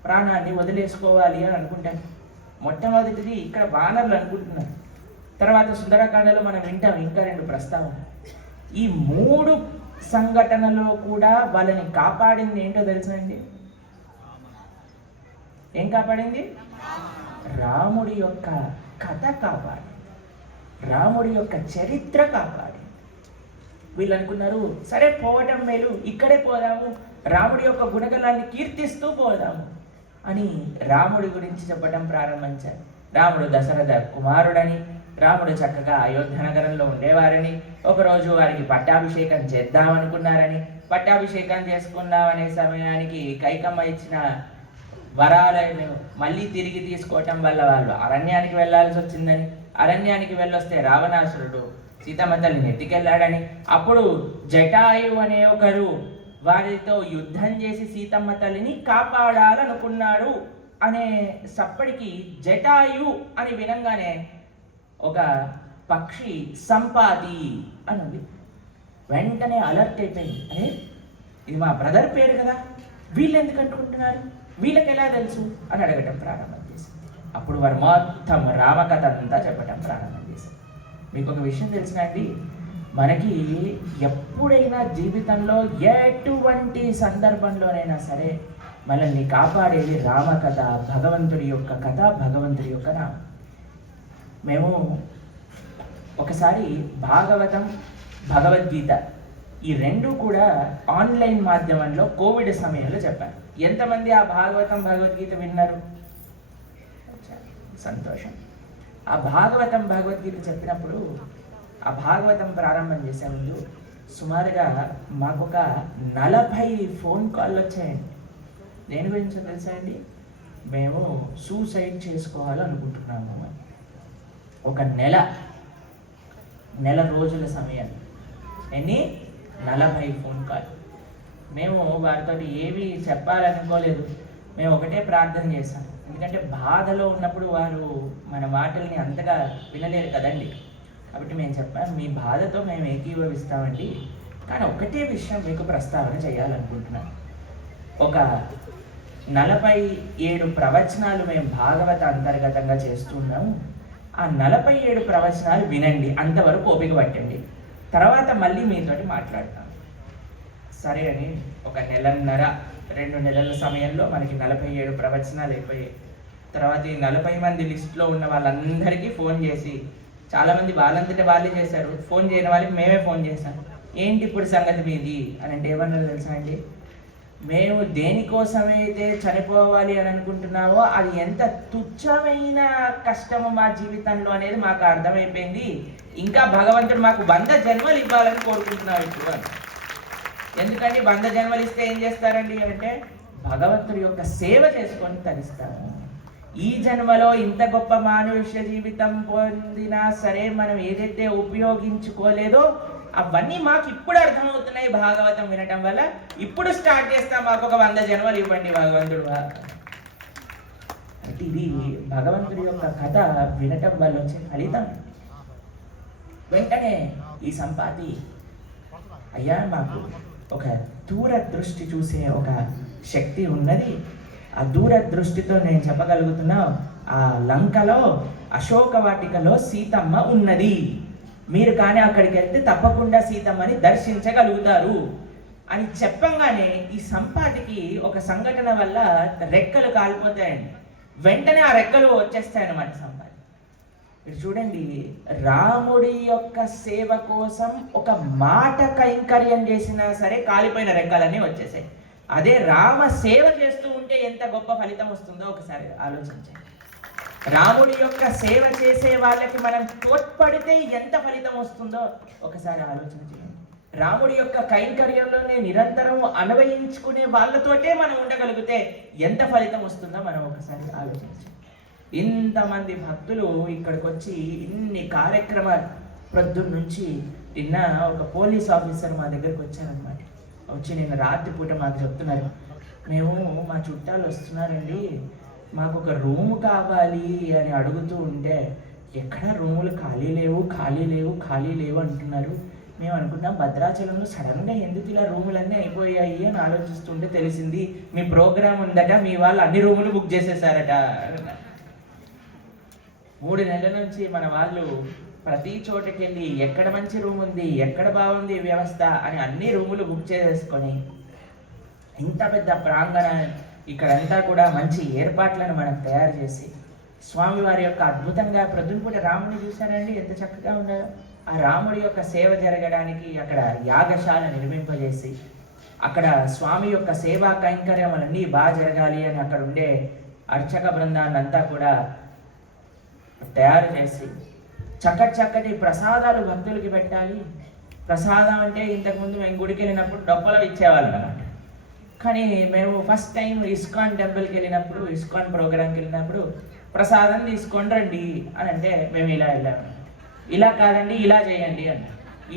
ప్రాణాన్ని వదిలేసుకోవాలి అని అనుకుంటాను. మొట్టమొదటిది ఇక్కడ వానరులు అనుకుంటున్నారు. తర్వాత సుందరకాండలో మనం వింటాం ఇంకా 2 ప్రస్తావనలు. ఈ 3 సంఘటనలో కూడా వాళ్ళని కాపాడింది ఏంటో తెలుసండి? ఏం కాపాడింది? రాముడి యొక్క కథ కాపాడి, రాముడి యొక్క చరిత్ర కాపాడి. వీళ్ళు అనుకున్నారు, సరే పోవటం మేలు, ఇక్కడే పోదాము, రాముడి యొక్క గుణగణాన్ని కీర్తిస్తూ పోదాము అని రాముడి గురించి చెప్పడం ప్రారంభించారు. రాముడు దశరథ కుమారుడని, రాముడు చక్కగా అయోధ్య నగరంలో ఉండేవారని, ఒకరోజు వారికి పట్టాభిషేకం చేద్దామనుకున్నారని, పట్టాభిషేకం చేసుకుందామనే సమయానికి కైకమ్మ ఇచ్చిన వరాలను మళ్ళీ తిరిగి తీసుకోవటం వల్ల వాళ్ళు అరణ్యానికి వెళ్ళాల్సి వచ్చిందని, అరణ్యానికి వెళ్ళొస్తే రావణాసురుడు సీతమ్మ తల్లిని ఎత్తుకెళ్ళాడని, అప్పుడు జటాయు అనే ఒకరు వారితో యుద్ధం చేసి సీతమ్మ తల్లిని కాపాడాలనుకున్నాడు అనే సప్పటికి జటాయు అని వినంగానే ఒక పక్షి సంపాతి అని ఉంది. వెంటనే అలర్ట్ అయిపోయింది. అరే ఇది మా బ్రదర్ పేరు కదా, వీళ్ళు ఎందుకు అంటుకుంటున్నారు, వీళ్ళకి ఎలా తెలుసు అని అడగటం ప్రారంభం చేసింది. అప్పుడు వారు మొత్తం రామకథ అంతా చెప్పటం ప్రారంభం చేసింది. మీకు ఒక విషయం తెలిసిన అండి, మనకి ఎప్పుడైనా జీవితంలో ఎటువంటి సందర్భంలోనైనా సరే మనల్ని కాపాడేది రామకథ, భగవంతుడి యొక్క కథ, భగవంతుడి యొక్క నామం. మేము ఒకసారి భాగవతం, భగవద్గీత ఈ రెండు కూడా ఆన్లైన్ మాధ్యమంలో కోవిడ్ సమయంలో చెప్పాను. ఎంతమంది ఆ భాగవతం, భగవద్గీత విన్నారు? సంతోషం. ఆ భాగవతం, భగవద్గీత చెప్పినప్పుడు ఆ భాగవతం ప్రారంభం చేసే ముందు సుమారుగా మాకొక 40 ఫోన్ కాల్ వచ్చాయండి. దేని గురించి తెలుసా అండి? మేము సూసైడ్ చేసుకోవాలనుకుంటున్నాము అని. ఒక నెల రోజుల సమయం, 40 ఫోన్ కాల్. మేము వారితో ఏమీ చెప్పాలనుకోలేదు. మేము ఒకటే ప్రార్థన చేశాం. ఎందుకంటే బాధలో ఉన్నప్పుడు వారు మన మాటల్ని అంతగా వినలేరు కదండి. కాబట్టి మేము చెప్పాం, మీ బాధతో మేము ఏకీభవిస్తామండి, కానీ ఒకటే విషయం మీకు ప్రస్తావన చేయాలనుకుంటున్నాను. ఒక 47 ప్రవచనాలు మేము భాగవత అంతర్గతంగా చేస్తున్నాము. ఆ 47 ప్రవచనాలు వినండి, అంతవరకు ఓపిక పట్టండి, తర్వాత మళ్ళీ మీతోటి మాట్లాడతాం. సరే అని ఒక 1.5-2 నెలల సమయంలో మనకి 47 ప్రవచనాలు అయిపోయాయి. తర్వాత ఈ 40 మంది లిస్టులో ఉన్న వాళ్ళందరికీ ఫోన్ చేసి, చాలామంది వాళ్ళంతటా వాళ్ళే చేశారు, ఫోన్ చేయని వాళ్ళకి మేమే ఫోన్ చేశాం. ఏంటి ఇప్పుడు సంగతి మీది అని అంటే ఏమన్నా తెలుసా అండి, మేము దేనికోసమైతే చనిపోవాలి అని అనుకుంటున్నామో అది ఎంత తుచ్చమైన కష్టము మా జీవితంలో అనేది మాకు అర్థమైపోయింది. ఇంకా భగవంతుడు మాకు 100 జన్మలు ఇవ్వాలని కోరుకుంటున్నాం ఇప్పుడు అని. ఎందుకంటే 100 జన్మలు ఇస్తే ఏం చేస్తారండి అంటే భగవంతుడి యొక్క సేవ చేసుకొని తరిస్తాము. ఈ జన్మలో ఇంత గొప్ప మానుష్య జీవితం పొందినా సరే మనం ఏదైతే ఉపయోగించుకోలేదో అవన్నీ మాకు ఇప్పుడు అర్థమవుతున్నాయి భాగవతం వినటం వల్ల. ఇప్పుడు స్టార్ట్ చేస్తాం, మాకు ఒక 100 జన్మలు ఇవ్వండి భగవంతుడు. అంటే ఇది భగవంతుడి యొక్క కథ వినటం వల్ల వచ్చే ఫలితం. వెంటనే ఈ సంపాతి, అయ్యా మాకు ఒక దూరదృష్టి చూసే ఒక శక్తి ఉన్నది, ఆ దూరదృష్టితో నేను చెప్పగలుగుతున్నా, ఆ లంకలో అశోక వాటికలో సీతమ్మ ఉన్నది, మీరు కానీ అక్కడికి వెళ్తే తప్పకుండా సీతమ్మని దర్శించగలుగుతారు అని చెప్పంగానే ఈ సంపాతికి ఒక సంఘటన వల్ల రెక్కలు కాలిపోతాయండి. వెంటనే ఆ రెక్కలు వచ్చేస్తాయన్నమాట సంపాతి. మీరు చూడండి, రాముడి యొక్క సేవ కోసం ఒక మాట కైంకర్యం చేసినా సరే కాలిపోయిన రెక్కలన్నీ వచ్చేసాయి. అదే రామ సేవ చేస్తూ ఉంటే ఎంత గొప్ప ఫలితం వస్తుందో ఒకసారి ఆలోచించండి. రాముడి యొక్క సేవ చేసే వాళ్ళకి మనం తోడ్పడితే ఎంత ఫలితం వస్తుందో ఒకసారి ఆలోచన చేయండి. రాముడి యొక్క కైంకర్యంలోనే నిరంతరం అన్వయించుకునే వాళ్ళతోటే మనం ఉండగలిగితే ఎంత ఫలితం వస్తుందో మనం ఒకసారి ఆలోచించండి. ఇంతమంది భక్తులు ఇక్కడికి వచ్చి ఇన్ని కార్యక్రమాలు ప్రొద్దున్న నుంచి నిన్న ఒక పోలీస్ ఆఫీసర్ మా దగ్గరకు వచ్చారనమాట. వచ్చి నిన్న రాత్రిపూట మాకు చెప్తున్నారు, మేము మా చుట్టాలు వస్తున్నారండి, మాకు ఒక రూము కావాలి అని అడుగుతూ ఉంటే ఎక్కడ రూములు ఖాళీ లేవు అంటున్నారు. మేము అనుకున్నాం భద్రాచలంలో సడన్గా ఎందుకు ఇలా రూములన్నీ అయిపోయాయి అని ఆలోచిస్తుంటే తెలిసింది మీ ప్రోగ్రామ్ ఉందట, మీ వాళ్ళు అన్ని రూములు బుక్ చేసేసారట. 3 నెలల నుంచి మన వాళ్ళు ప్రతి చోటకి వెళ్ళి ఎక్కడ మంచి రూమ్ ఉంది, ఎక్కడ బాగుంది వ్యవస్థ అని అన్ని రూములు బుక్ చేసేసుకొని ఇంత పెద్ద ప్రాంగణ ఇక్కడంతా కూడా మంచి ఏర్పాట్లను మనం తయారు చేసి స్వామివారి యొక్క అద్భుతంగా ప్రొద్దునపూట రాముని చూశారండి ఎంత చక్కగా ఉన్నారో. ఆ రాముడి యొక్క సేవ జరగడానికి అక్కడ యాగశాల నిర్మింపజేసి అక్కడ స్వామి యొక్క సేవా కైంకర్యములన్నీ బాగా జరగాలి అని అక్కడ ఉండే అర్చక బృందాన్ని అంతా కూడా తయారు చేసి చక్కటి ప్రసాదాలు భక్తులకి పెట్టాలి. ప్రసాదం అంటే ఇంతకుముందు మేము గుడికి వెళ్ళినప్పుడు డొప్పలు ఇచ్చేవాళ్ళం అన్నమాట. కానీ మేము ఫస్ట్ టైం ఇస్కాన్ టెంపుల్కి వెళ్ళినప్పుడు, ఇస్కాన్ ప్రోగ్రామ్కి వెళ్ళినప్పుడు ప్రసాదం తీసుకొని రండి అని అంటే మేము ఇలా వెళ్ళాము. ఇలా కాదండి ఇలా చేయండి అని.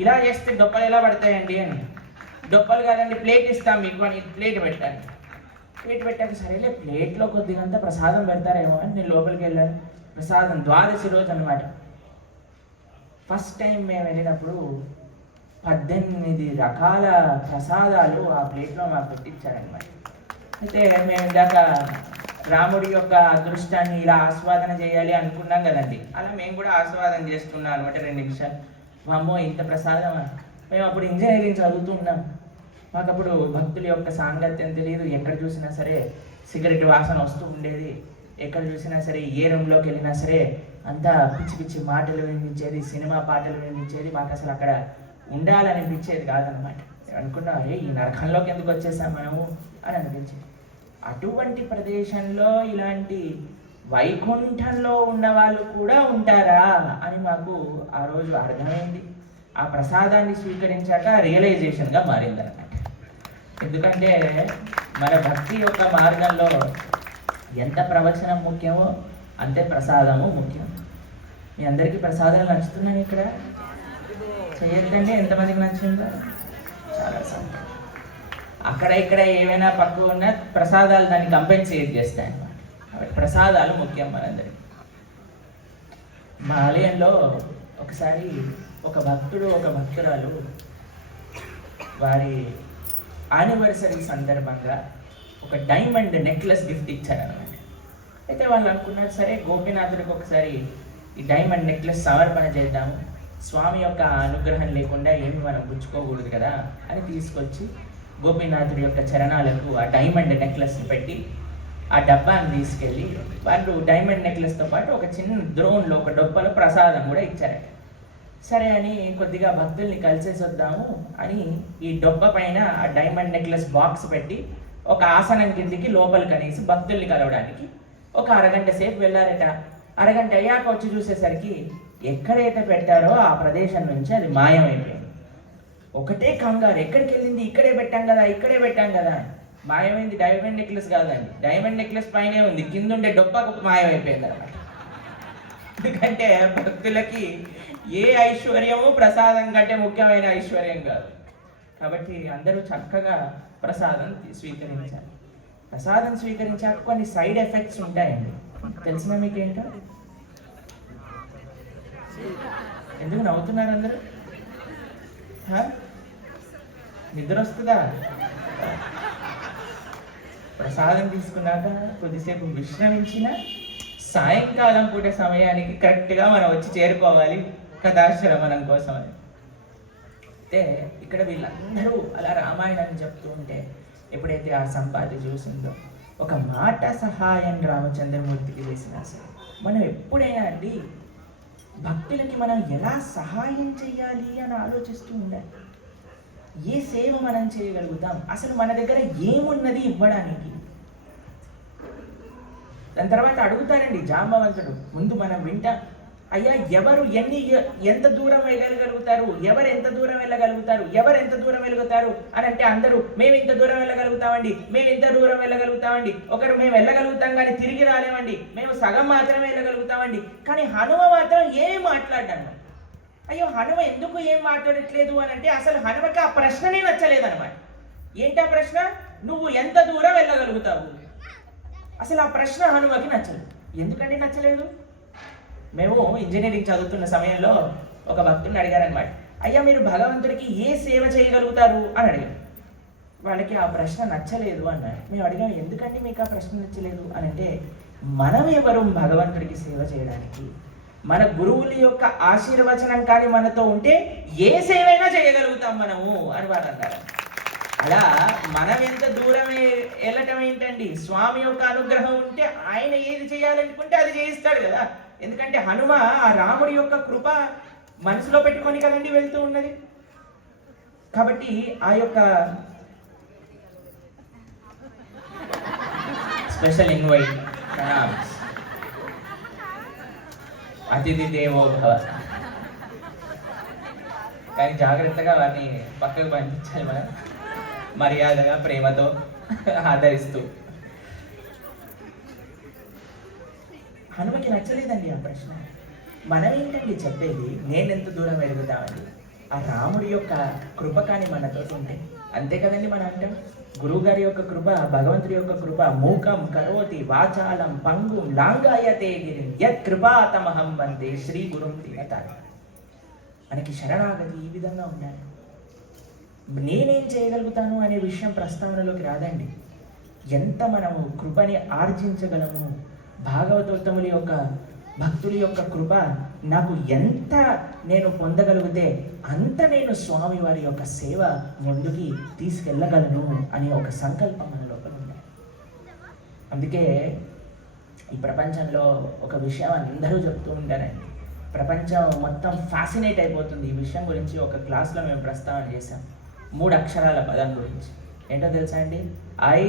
ఇలా చేస్తే డొప్పలు ఎలా పడతాయండి అని. డొప్పలు కాదండి ప్లేట్ ఇస్తాం మీకు అని ప్లేట్ పెట్టాను. ప్లేట్ పెట్టాక సరేలే ప్లేట్లో కొద్దిగంత ప్రసాదం పెడతారేమో అని నేను లోపలికి వెళ్ళాను. ప్రసాదం ద్వాదశి రోజు అనమాట. ఫస్ట్ టైం మేము వెళ్ళినప్పుడు 18 రకాల ప్రసాదాలు ఆ ప్లేట్లో మాకు పెట్టించారనమాట. అయితే మేము ఇందాక రాముడి యొక్క అదృష్టాన్ని ఇలా ఆస్వాదన చేయాలి అనుకున్నాం కదండి, అలా మేము కూడా ఆస్వాదన చేస్తున్నాం అనమాట. 2 నిమిషాలు అమ్మో ఇంత ప్రసాదమా. మేము అప్పుడు ఇంజనీరింగ్ చదువుతున్నాం, మాకు అప్పుడు భక్తుల యొక్క సాంగత్యం తెలియదు. ఎక్కడ చూసినా సరే సిగరెట్ వాసన వస్తూ ఉండేది, ఎక్కడ చూసినా సరే ఏ రూమ్లోకి వెళ్ళినా సరే అంతా పిచ్చి పిచ్చి మాటలు వినిపించేది, సినిమా పాటలు వినిపించేది. మాకు అసలు అక్కడ ఉండాలనిపించేది కాదనమాట. అనుకున్నా అరే ఈ నరకంలోకి ఎందుకు వచ్చేసాం మనము అని అనిపించేది. అటువంటి ప్రదేశంలో ఇలాంటి వైకుంఠంలో ఉన్న వాళ్ళు కూడా ఉంటారా అని మాకు ఆ రోజు అర్థమైంది. ఆ ప్రసాదాన్ని స్వీకరించాక రియలైజేషన్గా మారిందన్నమాట. ఎందుకంటే మన భక్తి యొక్క మార్గంలో ఎంత ప్రవచనం ముఖ్యమో అంతే ప్రసాదము ముఖ్యం. మీ అందరికీ ప్రసాదాలు నచ్చుతున్నాయి ఇక్కడ? చేయొద్దండి, ఎంతమందికి నచ్చిందో? చాలా సంతోషం. అక్కడ ఇక్కడ ఏమైనా పక్కు ఉన్న ప్రసాదాలు దాన్ని కంపెన్సేట్ చేస్తాయి అన్నమాట. కాబట్టి ప్రసాదాలు ముఖ్యం మనందరికీ. మా ఆలయంలో ఒకసారి ఒక భక్తుడు ఒక భక్తురాలు వారి యానివర్సరీ సందర్భంగా ఒక డైమండ్ నెక్లెస్ గిఫ్ట్ ఇచ్చారనమాట. అయితే వాళ్ళు అనుకున్నారు సరే గోపీనాథుడికి ఒకసారి ఈ డైమండ్ నెక్లెస్ సమర్పణ చేద్దాము, స్వామి యొక్క అనుగ్రహం లేకుండా ఏమి మనం పుచ్చుకోకూడదు కదా అని తీసుకొచ్చి గోపీనాథుడి యొక్క చరణాలకు ఆ డైమండ్ నెక్లెస్ని పెట్టి ఆ డబ్బాని తీసుకెళ్ళి వాళ్ళు డైమండ్ నెక్లెస్తో పాటు ఒక చిన్న ద్రోణ్లో ఒక డొప్పలో ప్రసాదం కూడా ఇచ్చారట. సరే అని కొద్దిగా భక్తుల్ని కలిసేసి వద్దాము అని ఈ డొబ్బ పైన ఆ డైమండ్ నెక్లెస్ బాక్స్ పెట్టి ఒక ఆసనం కిందికి లోపలికి అనేసి భక్తుల్ని కలవడానికి ఒక అరగంట సేపు వెళ్ళారట. అరగంట అయ్యాక వచ్చి చూసేసరికి ఎక్కడైతే పెట్టారో ఆ ప్రదేశం నుంచి అది మాయమైపోయింది. ఒకటే కంగారు, ఎక్కడికి వెళ్ళింది? ఇక్కడే పెట్టాం కదా, ఇక్కడే పెట్టాం కదా. మాయమైంది డైమండ్ నెక్లెస్ కాదండి, డైమండ్ నెక్లెస్ పైనే ఉంది, కింద ఉండే డొప్పకు మాయమైపోయింది అనమాట. ఎందుకంటే భక్తులకి ఏ ఐశ్వర్యము ప్రసాదం కంటే ముఖ్యమైన ఐశ్వర్యం కాదు. కాబట్టి అందరూ చక్కగా ప్రసాదం స్వీకరించాలి. ప్రసాదం స్వీకరించాక కొన్ని సైడ్ ఎఫెక్ట్స్ ఉంటాయండి, తెలిసిన మీకేంటో? ఎందుకు నవ్వుతున్నారు అందరూ? నిద్ర వస్తుందా? ప్రసాదం తీసుకున్నాక కొద్దిసేపు విశ్రమించిన సాయంకాలం పూట సమయానికి కరెక్ట్గా మనం వచ్చి చేరుకోవాలి కథాశ్రవణం కోసం అని. అయితే ఇక్కడ వీళ్ళందరూ అలా రామాయణాన్ని చెప్తూ ఉంటే ఎప్పుడైతే ఆ సంపాతి చూసిందో ఒక మాట సహాయం రామచంద్రమూర్తికి చేసినా సరే మనం ఎప్పుడైనా అండి భక్తులకి మనం ఎలా సహాయం చేయాలి అని ఆలోచిస్తూ ఉండాలి. ఏ సేవ మనం చేయగలుగుతాం, అసలు మన దగ్గర ఏమున్నది ఇవ్వడానికి. దాని తర్వాత అడుగుతారండి జాంబవంతుడు, ముందు మనం వింటాం, అయ్యా ఎవరు ఎంత దూరం వెళ్ళగలుగుతారు, ఎవరు ఎంత దూరం వెళ్ళగలుగుతారు, ఎవరు ఎంత దూరం వెళ్ళగలుగుతారు అని అంటే అందరూ మేము ఇంత దూరం వెళ్ళగలుగుతామండి, మేము ఇంత దూరం వెళ్ళగలుగుతామండి. ఒకరు మేము వెళ్ళగలుగుతాం కానీ తిరిగి రాలేమండి, మేము సగం మాత్రమే వెళ్ళగలుగుతామండి. కానీ హనుమ మాత్రం ఏం మాట్లాడాను. అయ్యో హనుమ ఎందుకు ఏం మాట్లాడట్లేదు అని అంటే అసలు హనుమకి ఆ ప్రశ్ననే నచ్చలేదన్నమాట. ఏంటా ప్రశ్న? నువ్వు ఎంత దూరం వెళ్ళగలుగుతావు. అసలు ఆ ప్రశ్న హనుమకి నచ్చలేదు. ఎందుకంటే నచ్చలేదు? మేము ఇంజనీరింగ్ చదువుతున్న సమయంలో ఒక భక్తుడిని అడిగారనమాట, అయ్యా మీరు భగవంతుడికి ఏ సేవ చేయగలుగుతారు అని అడిగారు. వాళ్ళకి ఆ ప్రశ్న నచ్చలేదు అన్నారు. మేము అడిగాం ఎందుకంటే మీకు ఆ ప్రశ్న నచ్చలేదు అని అంటే మనం ఎవరు భగవంతుడికి సేవ చేయడానికి? మన గురువుల యొక్క ఆశీర్వచనం కానీ మనతో ఉంటే ఏ సేవైనా చేయగలుగుతాం మనము అని వారు అన్నారు. అలా మనం ఎంత దూరం వెళ్ళటం ఏంటండి? స్వామి యొక్క అనుగ్రహం ఉంటే ఆయన ఏది చేయాలనుకుంటే అది చేయిస్తాడు కదా. ఎందుకంటే హనుమ ఆ రాముడి యొక్క కృప మనసులో పెట్టుకొని కదండి వెళ్తూ ఉన్నది. కాబట్టి ఆ యొక్క స్పెషల్ ఇన్వైట్ అతిథి దేవో భవ. కానీ జాగ్రత్తగా వారిని పక్కకు పంపించాలి మనం, మర్యాదగా ప్రేమతో ఆదరిస్తూ. హనుమకి నచ్చలేదండి ఆ ప్రశ్న. మనం ఏంటండి చెప్పేది? నేనెంత దూరం ఎదుగుతామండి? ఆ రాముడి యొక్క కృప కానీ మనతో ఉంటే అంతే కదండి మనం అంటాం. గురువు గారి యొక్క కృప, భగవంతుడి యొక్క కృప, మూకం కరోతి వాచాలం పంగుం లాంగాయతే గిరిం యత్ కృపాతమహం వందే శ్రీ గురుం దీనతారి. మనకి శరణాగతి ఈ విధంగా ఉండాలి. నేనేం చేయగలుగుతాను అనే విషయం ప్రస్తావనలోకి రాదండి. ఎంత మనము కృపని ఆర్జించగలము, భాగవతోత్తముల యొక్క భక్తుల యొక్క కృప నాకు ఎంత నేను పొందగలిగితే అంత నేను స్వామి వారి యొక్క సేవ ముందుకి తీసుకెళ్ళగలను అనే ఒక సంకల్పం మన లోపల ఉంది. అందుకే ఈ ప్రపంచంలో ఒక విషయం అందరూ చెప్తూ ఉంటారండి, ప్రపంచం మొత్తం ఫ్యాసినేట్ అయిపోతుంది. ఈ విషయం గురించి ఒక క్లాస్లో మేము ప్రస్తావన చేశాం, 3 అక్షరాల పదం గురించి. ఏంటో తెలుసా అండి? ఐ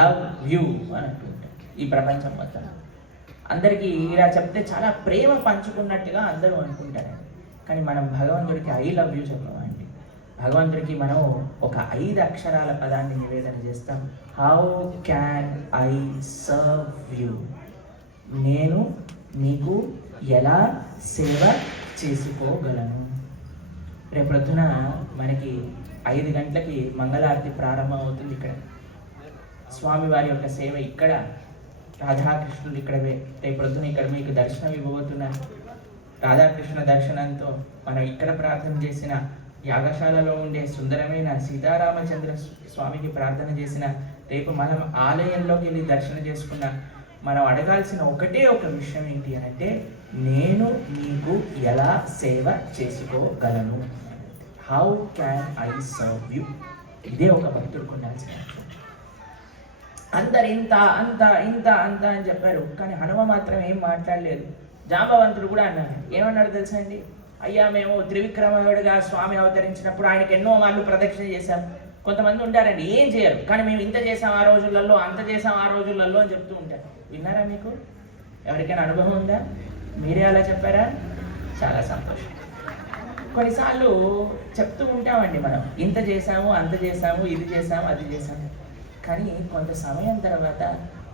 లవ్ యూ అని అంటుంటారు. ఈ ప్రపంచం మొత్తం అందరికీ ఇలా చెప్తే చాలా ప్రేమ పంచుకున్నట్టుగా అందరూ అనుకుంటారండి. కానీ మనం భగవంతుడికి ఐ లవ్ యూ చెప్పమండి. భగవంతుడికి మనం ఒక 5 అక్షరాల పదాన్ని నివేదన చేస్తాం. How can I serve you? నేను మీకు ఎలా సేవ చేసుకోగలను? రేపొద్దున మనకి 5 గంటలకి మంగళారతి ప్రారంభం అవుతుంది. ఇక్కడ స్వామివారి యొక్క సేవ ఇక్కడ, రాధాకృష్ణుడు ఇక్కడ రేపొద్దున ఇక్కడ మీకు దర్శనం ఇవ్వబోతున్నారు. రాధాకృష్ణ దర్శనంతో మనం ఇక్కడ ప్రార్థన చేసిన, యాగశాలలో ఉండే సుందరమైన సీతారామచంద్ర స్వామికి ప్రార్థన చేసిన, రేపు మనం ఆలయంలోకి వెళ్ళి దర్శనం చేసుకున్న, మనం అడగాల్సిన ఒకటే ఒక విషయం ఏంటి అంటే, నేను మీకు ఎలా సేవ చేసుకోగలను? How can I serve you? ఇదే ఒక భక్తుడికి ఉండాల్సిన. అందరు ఇంత అంత ఇంత అంత అని చెప్పారు, కానీ హనుమ మాత్రం ఏం మాట్లాడలేదు. జాంబవంతుడు కూడా అన్నారు. ఏమన్నాడు తెలుసా అండి? అయ్యా, మేము త్రివిక్రముడిగా స్వామి అవతరించినప్పుడు ఆయనకి ఎన్నో మార్లు ప్రదక్షిణ చేశాం. కొంతమంది ఉంటారండి ఏం చేయరు, కానీ మేము ఇంత చేసాం ఆ రోజులలో, అంత చేసాం ఆ రోజులలో అని చెప్తూ ఉంటారు. విన్నారా? మీకు ఎవరికైనా అనుభవం ఉందా? మీరే అలా చెప్పారా? చాలా సంతోషం. కొన్నిసార్లు చెప్తూ ఉంటామండి మనం, ఇంత చేసాము, అంత చేసాము, ఇది చేసాము, అది చేసాము. కానీ కొంత సమయం తర్వాత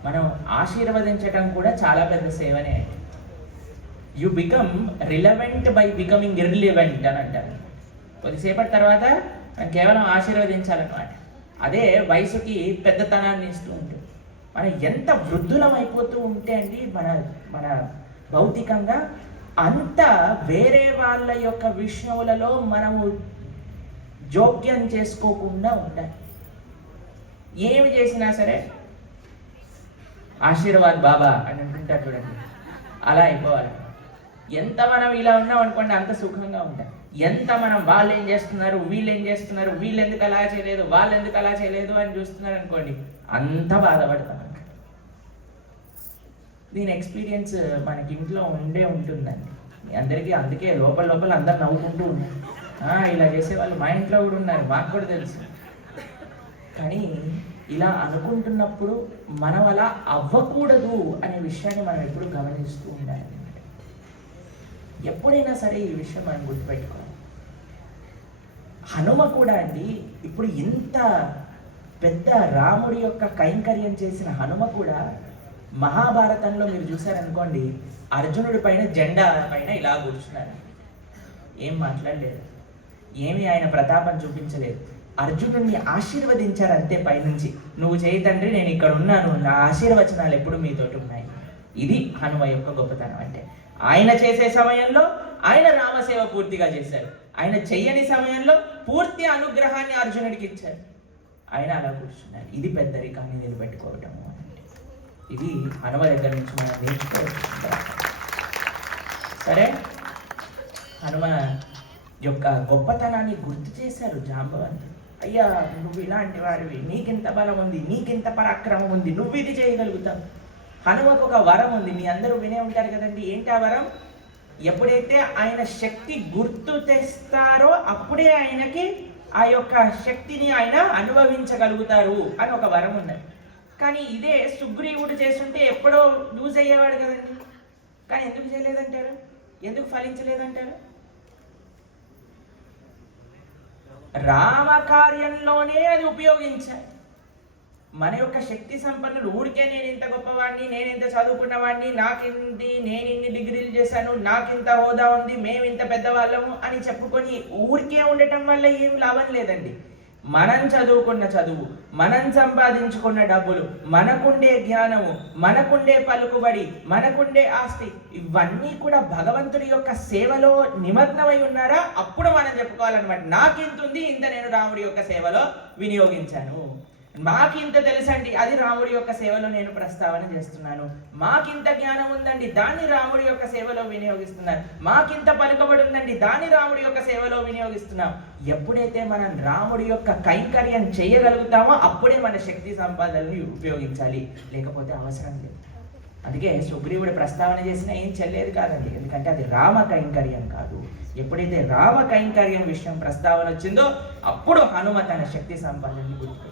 మనం ఆశీర్వదించటం కూడా చాలా పెద్ద సేవనే. You become relevant by becoming irrelevant అని అంటారు. కొద్దిసేపటి తర్వాత మనం కేవలం ఆశీర్వదించాలన్నమాట. అదే వయసుకి పెద్దతనాన్ని ఇస్తూ ఉంటుంది. మనం ఎంత వృద్ధులం అయిపోతూ ఉంటే అండి మన భౌతికంగా అంత వేరే వాళ్ళ యొక్క విషయములలో మనము జోక్యం చేసుకోకుండా ఉండాలి. ఏమి చేసినా సరే ఆశీర్వాద్ బాబా అని అంటుంటారు చూడండి, అలా అయిపోవాలి. ఎంత మనం ఇలా ఉన్నాం అనుకోండి అంత సుఖంగా ఉంటాం. ఎంత మనం వాళ్ళు ఏం చేస్తున్నారు, వీళ్ళు ఏం చేస్తున్నారు, వీళ్ళు ఎందుకు అలా చేయలేదు, వాళ్ళు ఎందుకు అలా చేయలేదు అని చూస్తున్నారు అనుకోండి, అంత బాధపడతాం. దీని ఎక్స్పీరియన్స్ మనకి ఇంట్లో ఉంటుందండి అందరికీ. అందుకే లోపల అందరు నవ్వుకుంటూ ఉన్నారు. ఇలా చేసేవాళ్ళు మా ఇంట్లో కూడా ఉన్నారు, మాకు కూడా తెలుసు. కానీ ఇలా అనుకుంటున్నప్పుడు మనం అలా అవ్వకూడదు అనే విషయాన్ని మనం ఎప్పుడు గమనిస్తూ ఉండాలి. ఎప్పుడైనా సరే ఈ విషయం మనం గుర్తుపెట్టుకోవాలి. హనుమ కూడా అండి, ఇప్పుడు ఇంత పెద్ద రాముడి యొక్క కైంకర్యం చేసిన హనుమ కూడా మహాభారతంలో మీరు చూసారనుకోండి, అర్జునుడి పైన జెండా పైన ఇలా కూర్చున్నారు. ఏం మాట్లాడలేదు, ఏమి ఆయన ప్రతాపం చూపించలేదు. అర్జునుడిని ఆశీర్వదించారు అంతే పైనుంచి, నువ్వు చేయి తండ్రి, నేను ఇక్కడ ఉన్నాను, నా ఆశీర్వచనాలు ఎప్పుడు మీతోటి ఉన్నాయి. ఇది హనుమ యొక్క గొప్పతనం. అంటే ఆయన చేసే సమయంలో ఆయన రామసేవ పూర్తిగా చేశారు, ఆయన చెయ్యని సమయంలో పూర్తి అనుగ్రహాన్ని అర్జునుడికి ఇచ్చారు. ఆయన అలా కూర్చున్నారు. ఇది పెద్దరికాన్ని నిలబెట్టుకోవటము అంటే ఇది హనుమ దగ్గర నుంచి మనం నేర్చుకోవచ్చు. సరే, హనుమ యొక్క గొప్పతనాన్ని గుర్తు చేశారు జాంబవంతుడు. అయ్యా, నువ్వు ఇలాంటి వారివి, నీకింత బలం ఉంది, నీకింత పరాక్రమం ఉంది, నువ్వు ఇది చేయగలుగుతావు. హనుమకు ఒక వరం ఉంది, మీ అందరూ వినే ఉంటారు కదండి. ఏంటి ఆ వరం? ఎప్పుడైతే ఆయన శక్తి గుర్తు తెస్తారో అప్పుడే ఆయనకి ఆ యొక్క శక్తిని ఆయన అనుభవించగలుగుతారు అని ఒక వరం ఉన్నది. కానీ ఇదే సుగ్రీవుడు చేస్తుంటే ఎప్పుడో లూజ్ అయ్యేవాడు కదండి. కానీ ఎందుకు చేయలేదంటారు? ఎందుకు ఫలించలేదంటారు? రామకార్యంలోనే అది ఉపయోగించాలి. మన యొక్క శక్తి సంపన్నులు ఊరికే నేను ఇంత గొప్పవాడిని, నేను ఇంత చదువుకున్నవాడిని, నేను ఇన్ని డిగ్రీలు చేశాను, నాకింత హోదా ఉంది, మేము ఇంత పెద్దవాళ్ళము అని చెప్పుకొని ఊరికే ఉండటం వల్ల ఏం లాభం లేదండి. మనం చదువుకున్న చదువు, మనం సంపాదించుకున్న డబ్బులు, మనకుండే జ్ఞానము, మనకుండే పలుకుబడి, మనకుండే ఆస్తి, ఇవన్నీ కూడా భగవంతుడి యొక్క సేవలో నిమగ్నమై ఉన్నారా? అప్పుడు మనం చెప్పుకోవాలన్నమాట, నాకింత ఉంది, ఇంత నేను రాముడి యొక్క సేవలో వినియోగించాను. మాకింత తెలుసండి, అది రాముడి యొక్క సేవలో నేను ప్రస్తావన చేస్తున్నాను. మాకింత జ్ఞానం ఉందండి, దాన్ని రాముడి యొక్క సేవలో వినియోగిస్తున్నాను. మాకింత పలుకబడి ఉందండి, దాన్ని రాముడి యొక్క సేవలో వినియోగిస్తున్నాం. ఎప్పుడైతే మనం రాముడి యొక్క కైంకర్యం చేయగలుగుతామో అప్పుడే మన శక్తి సంపాదనని ఉపయోగించాలి, లేకపోతే అవసరం లేదు. అందుకే సుగ్రీవుడు ప్రస్తావన చేసినా ఏం చెల్లేది కాదండి, ఎందుకంటే అది రామ కైంకర్యం కాదు. ఎప్పుడైతే రామ కైంకర్యం విషయం ప్రస్తావన వచ్చిందో అప్పుడు హనుమ తన శక్తి సంపాదనని గుర్తుపెట్టుకుంది.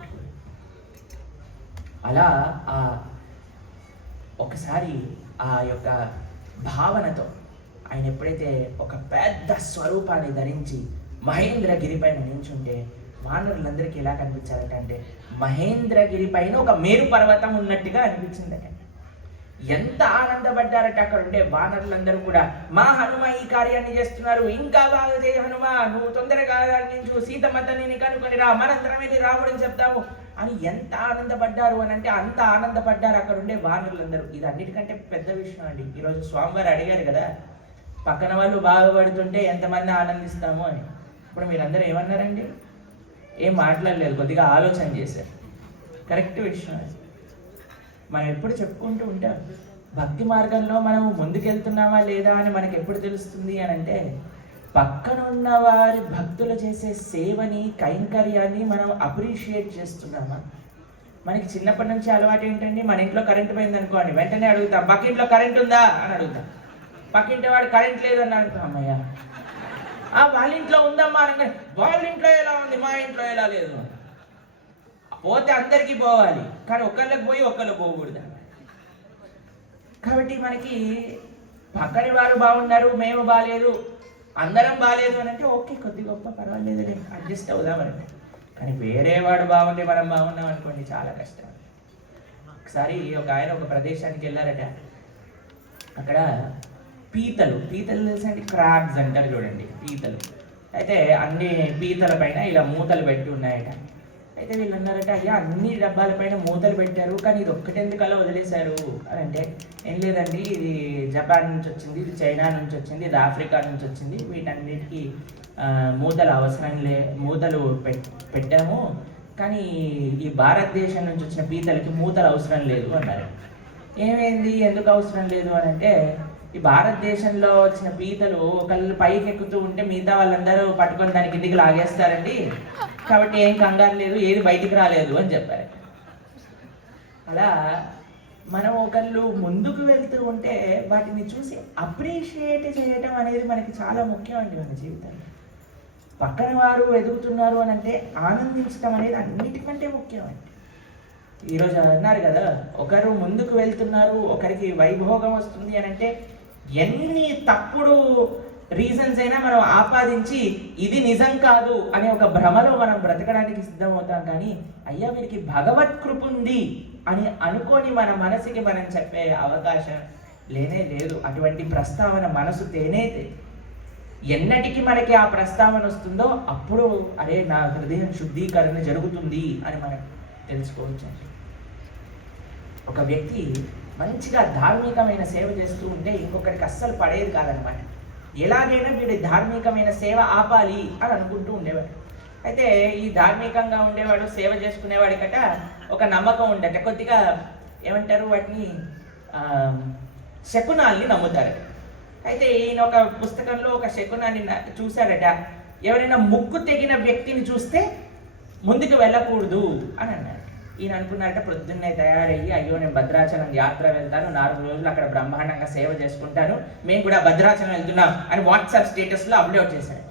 అలా ఒకసారి ఆ యొక్క భావనతో ఆయన ఎప్పుడైతే ఒక పెద్ద స్వరూపాన్ని ధరించి మహేంద్రగిరి పైన నించుంటే వానరులందరికీ ఎలా కనిపించారట అంటే మహేంద్రగిరి పైన ఒక మేరు పర్వతం ఉన్నట్టుగా అనిపించిందట. ఎంత ఆనందపడ్డారట అక్కడ ఉండే వానరులందరూ కూడా. మా హనుమ ఈ కార్యాన్ని చేస్తున్నారు, ఇంకా బాగా చేయ హనుమ, నువ్వు తొందరగా నించు, సీతమ్మ తల్లిని కనుకొని రా, మనందరం వెళ్ళి రాముడిని చెప్తాము అని ఎంత ఆనందపడ్డారు అని అంటే అంత ఆనందపడ్డారు అక్కడ ఉండే వానరులందరూ. ఇది అన్నిటికంటే పెద్ద విషయం అండి. ఈరోజు స్వామివారు అడిగారు కదా, పక్కన వాళ్ళు బాగుపడుతుంటే ఎంతమంది ఆనందిస్తాము అని. ఇప్పుడు మీరందరూ ఏమన్నారండి? ఏం మాట్లాడలేదు, కొద్దిగా ఆలోచన చేశారు. కరెక్ట్ విషయం అది. మనం ఎప్పుడు చెప్పుకుంటూ ఉంటాం, భక్తి మార్గంలో మనం ముందుకెళ్తున్నామా లేదా అని మనకి ఎప్పుడు తెలుస్తుంది అని అంటే పక్కన ఉన్న వారి భక్తులు చేసే సేవని, కైంకర్యాన్ని మనం అప్రిషియేట్ చేస్తున్నామా? మనకి చిన్నప్పటి నుంచి అలవాటు ఏంటండి, మన ఇంట్లో కరెంట్ పోయింది అనుకోండి, వెంటనే అడుగుతాం పక్కింట్లో కరెంట్ ఉందా అని అడుగుతాం. పక్కింటి వాడు కరెంట్ లేదని అనుకున్నాం, అమ్మయ్య వాళ్ళ ఇంట్లో ఉందమ్మా అనగా వాళ్ళ ఇంట్లో ఎలా ఉంది, మా ఇంట్లో ఎలా లేదు. పోతే అందరికీ పోవాలి, కానీ ఒకళ్ళకి పోయి ఒకళ్ళు పోకూడదు. కాబట్టి మనకి పక్కని వారు బాగున్నారు, మేము బాగాలేదు, అందరం బాగాలేదు అని అంటే ఓకే, కొద్ది గొప్ప పర్వాలేదు, అడ్జస్ట్ అవుదామని. కానీ వేరే వాడు బాగుండి మనం బాగున్నాం అనుకోండి, చాలా కష్టం. ఒకసారి ఒక ఆయన ఒక ప్రదేశానికి వెళ్ళారట. అక్కడ పీతలు తెలుసండి, క్రాబ్స్ అంటారు చూడండి, పీతలు. అయితే అన్ని పీతల పైన ఇలా మూతలు పెట్టి ఉన్నాయట. అయితే వీళ్ళు అన్నారట, అయ్యా అన్ని డబ్బాల పైన మూతలు పెట్టారు, కానీ ఇది ఒక్కటెందుకు అలా వదిలేశారు అని అంటే, ఏం లేదండి, ఇది జపాన్ నుంచి వచ్చింది, ఇది చైనా నుంచి వచ్చింది, ఇది ఆఫ్రికా నుంచి వచ్చింది, వీటన్నిటికీ మూతలు మూతలు పెట్టాము, కానీ ఈ భారతదేశం నుంచి వచ్చిన పీతలకి మూతలు అవసరం లేదు అన్నారు. ఏమైంది, ఎందుకు అవసరం లేదు అని అంటే, ఈ భారతదేశంలో వచ్చిన పీతలు ఒకళ్ళు పైకి ఎక్కుతూ ఉంటే మిగతా వాళ్ళందరూ పట్టుకొని దాని కిందికి లాగేస్తారండి, కాబట్టి ఏం కంగారు లేదు, ఏది బయటికి రాలేదు అని చెప్పారు. అలా మనం ఒకళ్ళు ముందుకు వెళ్తూ ఉంటే వాటిని చూసి అప్రిషియేట్ చేయటం అనేది మనకి చాలా ముఖ్యం అండి మన జీవితంలో. పక్కన వారు ఎదుగుతున్నారు అని అంటే ఆనందించడం అనేది అన్నిటికంటే ముఖ్యం అండి. ఈరోజు అన్నారు కదా, ఒకరు ముందుకు వెళ్తున్నారు, ఒకరికి వైభోగం వస్తుంది అని అంటే ఎన్ని తప్పుడు రీజన్స్ అయినా మనం ఆపాదించి ఇది నిజం కాదు అనే ఒక భ్రమలో మనం బ్రతకడానికి సిద్ధమవుతాం. కానీ అయ్యా వీరికి భగవత్ కృప ఉంది అని అనుకొని మన మనసుకి మనం చెప్పే అవకాశం లేనే లేదు. అటువంటి ప్రస్తావన మనసు తేనేదే. ఎన్నటికి మనకి ఆ ప్రస్తావన వస్తుందో అప్పుడు అరే నా హృదయం శుద్ధీకరణ జరుగుతుంది అని మనం తెలుసుకోవచ్చు. ఒక వ్యక్తి మంచిగా ధార్మికమైన సేవ చేస్తూ ఉంటే ఇంకొకరికి అస్సలు పడేది కాదనమాట. ఎలాగైనా వీడి ధార్మికమైన సేవ ఆపాలి అని అనుకుంటూ ఉండేవాడు. అయితే ఈ ధార్మికంగా ఉండేవాడు, సేవ చేసుకునేవాడికట ఒక నమ్మకం ఉండట. కొద్దిగా ఏమంటారు వాటిని, శకునాల్ని నమ్ముతారు. అయితే ఈయన ఒక పుస్తకంలో ఒక శకునాన్ని చూశాడట. ఎవరైనా ముక్కు తెగిన వ్యక్తిని చూస్తే ముందుకు వెళ్ళకూడదు అని అన్నారు. ఈయన అనుకున్నారట, పొద్దున్నే తయారయ్యి అయ్యో నేను భద్రాచలం యాత్ర వెళ్తాను, 4 రోజులు అక్కడ బ్రహ్మాండంగా సేవ చేసుకుంటాను, మేము కూడా భద్రాచలం వెళ్తున్నాం అని వాట్సాప్ స్టేటస్లో అప్లోడ్ చేశాడు.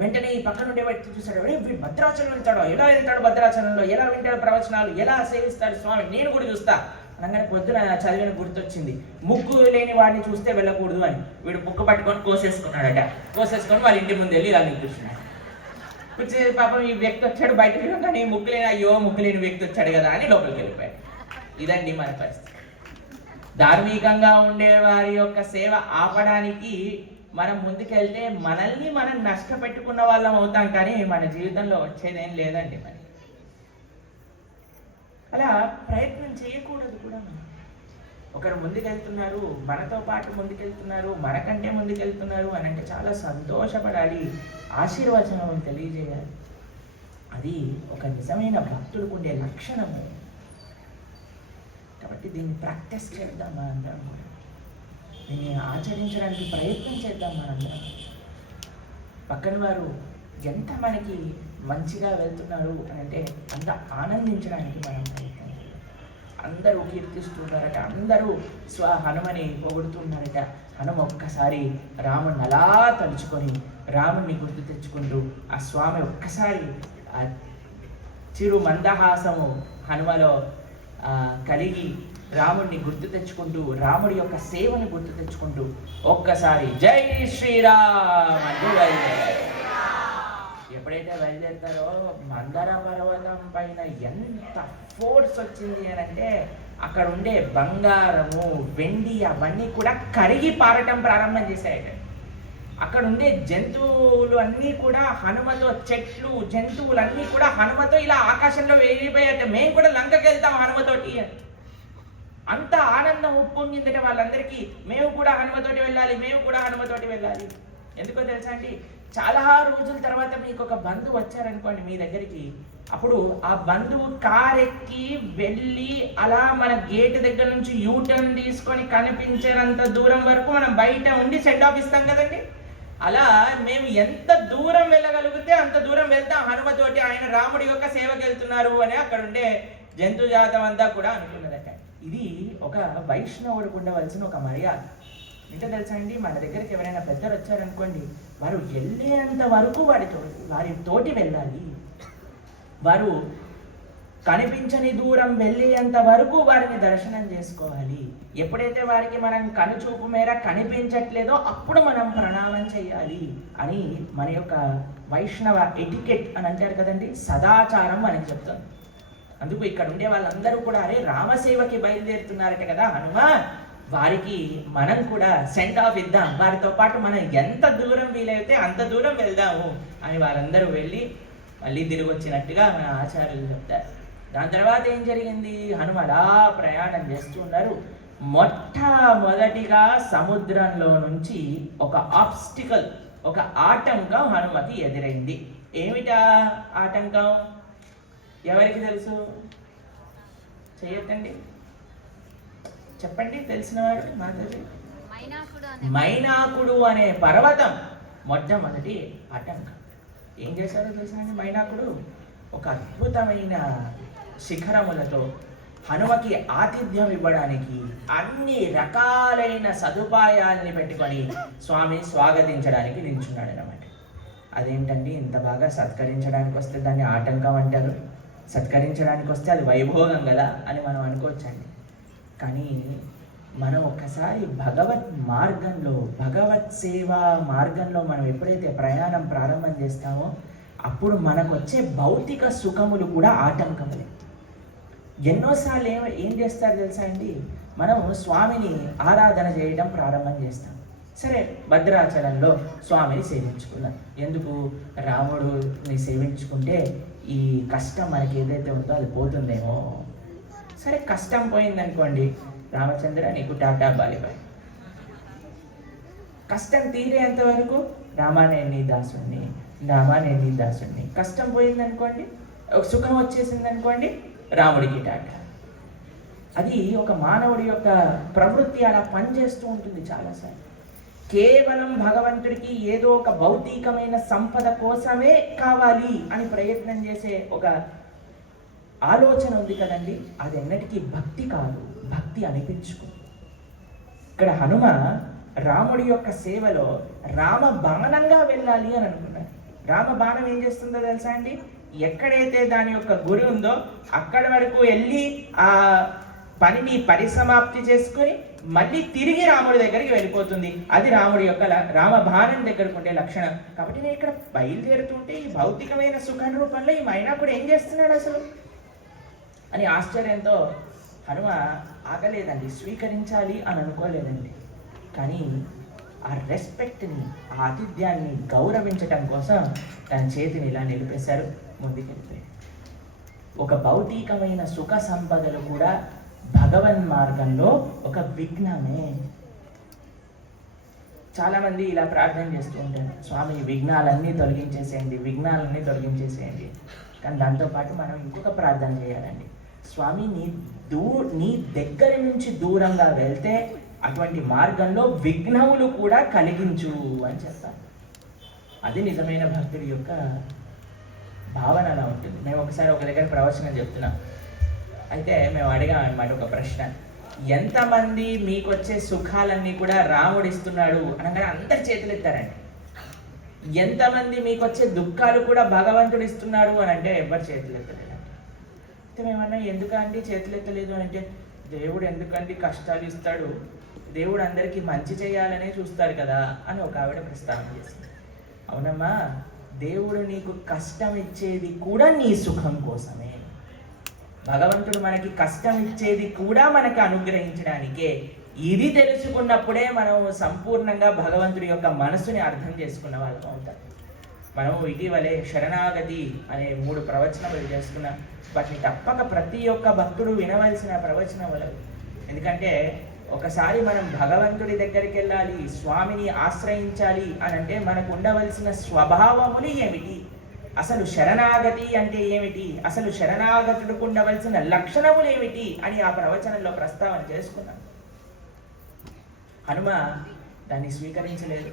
వెంటనే ఈ పక్కన ఉండే వ్యక్తి చూశాడు, వీడు భద్రాచలం వెళ్తాడో, ఎలా వెళ్తాడు భద్రాచలంలో, ఎలా వింటాడు ప్రవచనాలు, ఎలా సేవిస్తాడు స్వామి, నేను కూడా చూస్తా అనగానే పొద్దున చదివిన గుర్తొచ్చింది, ముక్కు లేని వాడిని చూస్తే వెళ్ళకూడదు అని. వీడు ముక్కు పట్టుకొని కోసేసుకున్నాడట. కోసేసుకొని వాళ్ళ ఇంటి ముందు వెళ్ళి ఇలా కూర్చున్నాడు. కూర్చే పాపం ఈ వ్యక్తి వచ్చాడు, బయటకు కానీ ముక్కు లేని, అయ్యో ముక్కు లేని వ్యక్తి వచ్చాడు కదా అని లోపలికి వెళ్ళిపోయాడు. ఇదండి మన పరిస్థితి. ధార్మికంగా ఉండే వారి యొక్క సేవ ఆపడానికి మనం ముందుకెళ్తే మనల్ని మనం నష్టపెట్టుకున్న వాళ్ళం అవుతాం, కానీ మన జీవితంలో వచ్చేదేం లేదండి. మరి అలా ప్రయత్నం చేయకూడదు కూడా. మనం ఒకరు ముందుకెళ్తున్నారు, మనతో పాటు ముందుకెళ్తున్నారు, మనకంటే ముందుకెళ్తున్నారు అని అంటే చాలా సంతోషపడాలి, ఆశీర్వచనం తెలియజేయాలి. అది ఒక నిజమైన భక్తుడికి ఉండే లక్షణము. కాబట్టి దీన్ని ప్రాక్టీస్ చేద్దాం మనందరం కూడా, దీన్ని ఆచరించడానికి ప్రయత్నం చేద్దాం మనందరం. పక్కన వారు ఎంత మనకి మంచిగా వెళ్తున్నారు అని అంటే అంత ఆనందించడానికి మనం ప్రయత్నం చేయాలి. అందరూ కీర్తిస్తున్నారట, అందరూ హనుమని పొగుడుతున్నారట. హనుమ ఒక్కసారి రాముడిని అలా తలుచుకొని రాముడిని గుర్తు తెచ్చుకుంటూ ఆ స్వామి ఒక్కసారి ఆ చిరు మందహాసము హనుమలో కలిగి రాముడిని గుర్తు తెచ్చుకుంటూ, రాముడి యొక్క సేవను గుర్తు తెచ్చుకుంటూ ఒక్కసారి జై శ్రీరామ్ అంటూ బయలుదేరారు. ఎప్పుడైతే బయలుదేరుతారో మందర పర్వతం పైన ఎంత ఫోర్స్ వచ్చింది అని అంటే అక్కడ ఉండే బంగారము, వెండి అవన్నీ కూడా కరిగి పారటం ప్రారంభం చేశాయట. అక్కడ ఉండే జంతువులు అన్నీ కూడా హనుమతో, చెట్లు జంతువులన్నీ కూడా హనుమతో ఇలా ఆకాశంలో వెళ్ళిపోయాట. మేము కూడా లంకకి వెళ్తాం హనుమతోటి అని. అంత ఆనందం ఉప్పొంగిందట వాళ్ళందరికీ. మేము కూడా హనుమతోటి వెళ్ళాలి, మేము కూడా హనుమతోటి వెళ్ళాలి. ఎందుకో తెలుసా అండి, చాలా రోజుల తర్వాత మీకు ఒక బంధువు వచ్చారనుకోండి మీ దగ్గరికి, అప్పుడు ఆ బంధువు కారెక్కి వెళ్ళి అలా మన గేట్ దగ్గర నుంచి యూటర్న్ తీసుకొని కనిపించేంత దూరం వరకు మనం బయట ఉండి సెండ్ ఆఫ్ ఇస్తాం కదండి. అలా మేము ఎంత దూరం వెళ్ళగలిగితే అంత దూరం వెళ్తాం హనుమతోటి. ఆయన రాముడి యొక్క సేవకి వెళ్తున్నారు అని అక్కడ ఉండే జంతు జాతం అంతా కూడా అనుకున్నదట. ఇది ఒక వైష్ణవుడికి ఉండవలసిన ఒక మర్యాద. ఇంకా తెలుసా అండి, మన దగ్గరికి ఎవరైనా పెద్దలు వచ్చారనుకోండి, వారు వెళ్ళేంత వరకు వారితోటి వెళ్ళాలి. వారు కనిపించని దూరం వెళ్ళేంత వరకు వారిని దర్శనం చేసుకోవాలి. ఎప్పుడైతే వారికి మనం కనుచూపు మేర కనిపించట్లేదో అప్పుడు మనం ప్రణామం చేయాలి అని మన యొక్క వైష్ణవ ఎటికెట్ అని అంటారు కదండి, సదాచారం మనకి చెప్తుంది. అందుకు ఇక్కడ ఉండే వాళ్ళందరూ కూడా అరే రామసేవకి బయలుదేరుతున్నారట కదా హనుమ, వారికి మనం కూడా సెండ్ ఆఫ్ ఇద్దాం, వారితో పాటు మనం ఎంత దూరం వీలైతే అంత దూరం వెళ్దాము అని వారందరూ వెళ్ళి మళ్ళీ తిరిగి వచ్చినట్టుగా మన ఆచార్యులు చెప్తారు. దాని తర్వాత ఏం జరిగింది, హనుమ అలా ప్రయాణం చేస్తూ ఉన్నారు. మొట్టమొదటిగా సముద్రంలో నుంచి ఒక ఆబ్స్టికల్, ఒక ఆటంకం హనుమకి ఎదురైంది. ఏమిటా ఆటంకం? ఎవరికి తెలుసు? చెయ్యొద్దండి, చెప్పండి తెలిసిన వారు. మాట్లాడి మైనాకుడు అనే పర్వతం మొట్టమొదటి ఆటంకం. ఏం చేశారో తెలుసా అండి, మైనాకుడు ఒక అద్భుతమైన శిఖరములతో హనుమకి ఆతిథ్యం ఇవ్వడానికి అన్ని రకాలైన సదుపాయాల్ని పెట్టుకొని స్వామి స్వాగతించడానికి నిల్చున్నాడు అన్నమాట. అదేంటండి, ఇంత బాగా సత్కరించడానికి వస్తే దాన్ని ఆటంకం అంటారు, సత్కరించడానికి వస్తే అది వైభోగం కదా అని మనం అనుకోవచ్చండి. కానీ మనం ఒక్కసారి భగవత్ మార్గంలో, భగవత్ సేవా మార్గంలో మనం ఎప్పుడైతే ప్రయాణం ప్రారంభం చేస్తామో అప్పుడు మనకు వచ్చే భౌతిక సుఖములు కూడా ఆటంకములే. ఎన్నోసార్లు ఏం చేస్తారు తెలుసా అండి, మనం స్వామిని ఆరాధన చేయడం ప్రారంభం చేస్తాం. సరే, భద్రాచలంలో స్వామిని సేవించుకున్నాం. ఎందుకు? రాముడిని సేవించుకుంటే ఈ కష్టం మనకి ఏదైతే ఉందో అది పోతుందేమో. సరే, కష్టం పోయిందనుకోండి, రామచంద్ర నీకు టాటా బాలిబాయ్. కష్టం తీరేంత వరకు రామానే నీ దాసుడిని, రామానే నీ దాసుడిని. కష్టం పోయిందనుకోండి, ఒక సుఖం వచ్చేసింది అనుకోండి, రాముడికి టాటా. అది ఒక మానవుడి యొక్క ప్రవృత్తి అలా పనిచేస్తూ ఉంటుంది చాలాసార్లు. కేవలం భగవంతుడికి ఏదో ఒక భౌతికమైన సంపద కోసమే కావాలి అని ప్రయత్నం చేసే ఒక ఆలోచన ఉంది కదండి, అది ఎన్నటికీ భక్తి కాదు, భక్తి అనిపించుకో. ఇక్కడ హనుమ రాముడి యొక్క సేవలో రామ బాణంగా వెళ్ళాలి అని అనుకున్నాడు. రామ బాణం ఏం చేస్తుందో తెలుసా అండి, ఎక్కడైతే దాని యొక్క గురి ఉందో అక్కడి వరకు వెళ్ళి ఆ పనిని పరిసమాప్తి చేసుకొని మళ్ళీ తిరిగి రాముడి దగ్గరికి వెళ్ళిపోతుంది. అది రాముడి యొక్క రామ బాణం దగ్గరకు ఉండే లక్షణం. కాబట్టి నేను ఇక్కడ బయలుదేరుతుంటే ఈ భౌతికమైన సుఖం రూపంలో ఈ మైనాకుడు ఏం చేస్తున్నాడు అసలు అని ఆశ్చర్యంతో హనుమ ఆగలేదండి, స్వీకరించాలి అని అనుకోలేదండి. కానీ ఆ రెస్పెక్ట్ని, ఆ ఆతిథ్యాన్ని గౌరవించటం కోసం తన చేతిని ఇలా నిలిపేశారు, ముందుకెళ్ళిపోయారు. ఒక భౌతికమైన సుఖ సంపదలు కూడా భగవన్ మార్గంలో ఒక విఘ్నమే. చాలామంది ఇలా ప్రార్థన చేస్తూ ఉంటారు, స్వామి విఘ్నాలన్నీ తొలగించేసేయండి, విఘ్నాలన్నీ తొలగించేసేయండి. కానీ దాంతోపాటు మనం ఇంకొక ప్రార్థన చేయాలండి, స్వామి నీ దగ్గర నుంచి దూరంగా వెళ్తే అటువంటి మార్గంలో విఘ్నములు కూడా కలిగించు అని చెప్తాను. అది నిజమైన భక్తుడి యొక్క భావన అలా ఉంటుంది. మేము ఒకసారి ఒక దగ్గర ప్రవచనం చెప్తున్నాం, అయితే మేము అడిగాం అన్నమాట ఒక ప్రశ్న, ఎంతమంది మీకు వచ్చే సుఖాలన్నీ కూడా రాముడు ఇస్తున్నాడు అనగానే అందరు చేతులు ఎత్తారండి. ఎంతమంది మీకు వచ్చే దుఃఖాలు కూడా భగవంతుడు ఇస్తున్నాడు అని అంటే ఎవరు చేతులు ఎత్తలేదండి. అయితే మేమన్నా ఎందుకండి చేతులు ఎత్తలేదు అని అంటే, దేవుడు ఎందుకండి కష్టాలు ఇస్తాడు, దేవుడు అందరికీ మంచి చేయాలనే చూస్తాడు కదా అని ఒక ఆవిడ ప్రస్తావన చేసింది. అవునమ్మా, దేవుడు నీకు కష్టం ఇచ్చేది కూడా నీ సుఖం కోసమే. భగవంతుడు మనకి కష్టం ఇచ్చేది కూడా మనకు అనుగ్రహించడానికే. ఇది తెలుసుకున్నప్పుడే మనం సంపూర్ణంగా భగవంతుడి యొక్క మనసుని అర్థం చేసుకున్న వాళ్ళం అవుతాం. మనం ఇటీవలే శరణాగతి అనే 3 ప్రవచనములు చేసుకున్నాం. వాటిని తప్పక ప్రతి ఒక్క భక్తుడు వినవలసిన ప్రవచనములు. ఎందుకంటే ఒకసారి మనం భగవంతుడి దగ్గరికి వెళ్ళాలి, స్వామిని ఆశ్రయించాలి అని అంటే మనకు ఉండవలసిన స్వభావములు ఏమిటి, అసలు శరణాగతి అంటే ఏమిటి, అసలు శరణాగతుడికి ఉండవలసిన లక్షణములు ఏమిటి అని ఆ ప్రవచనంలో ప్రస్తావన చేసుకున్నాం. హనుమ దాన్ని స్వీకరించలేదు,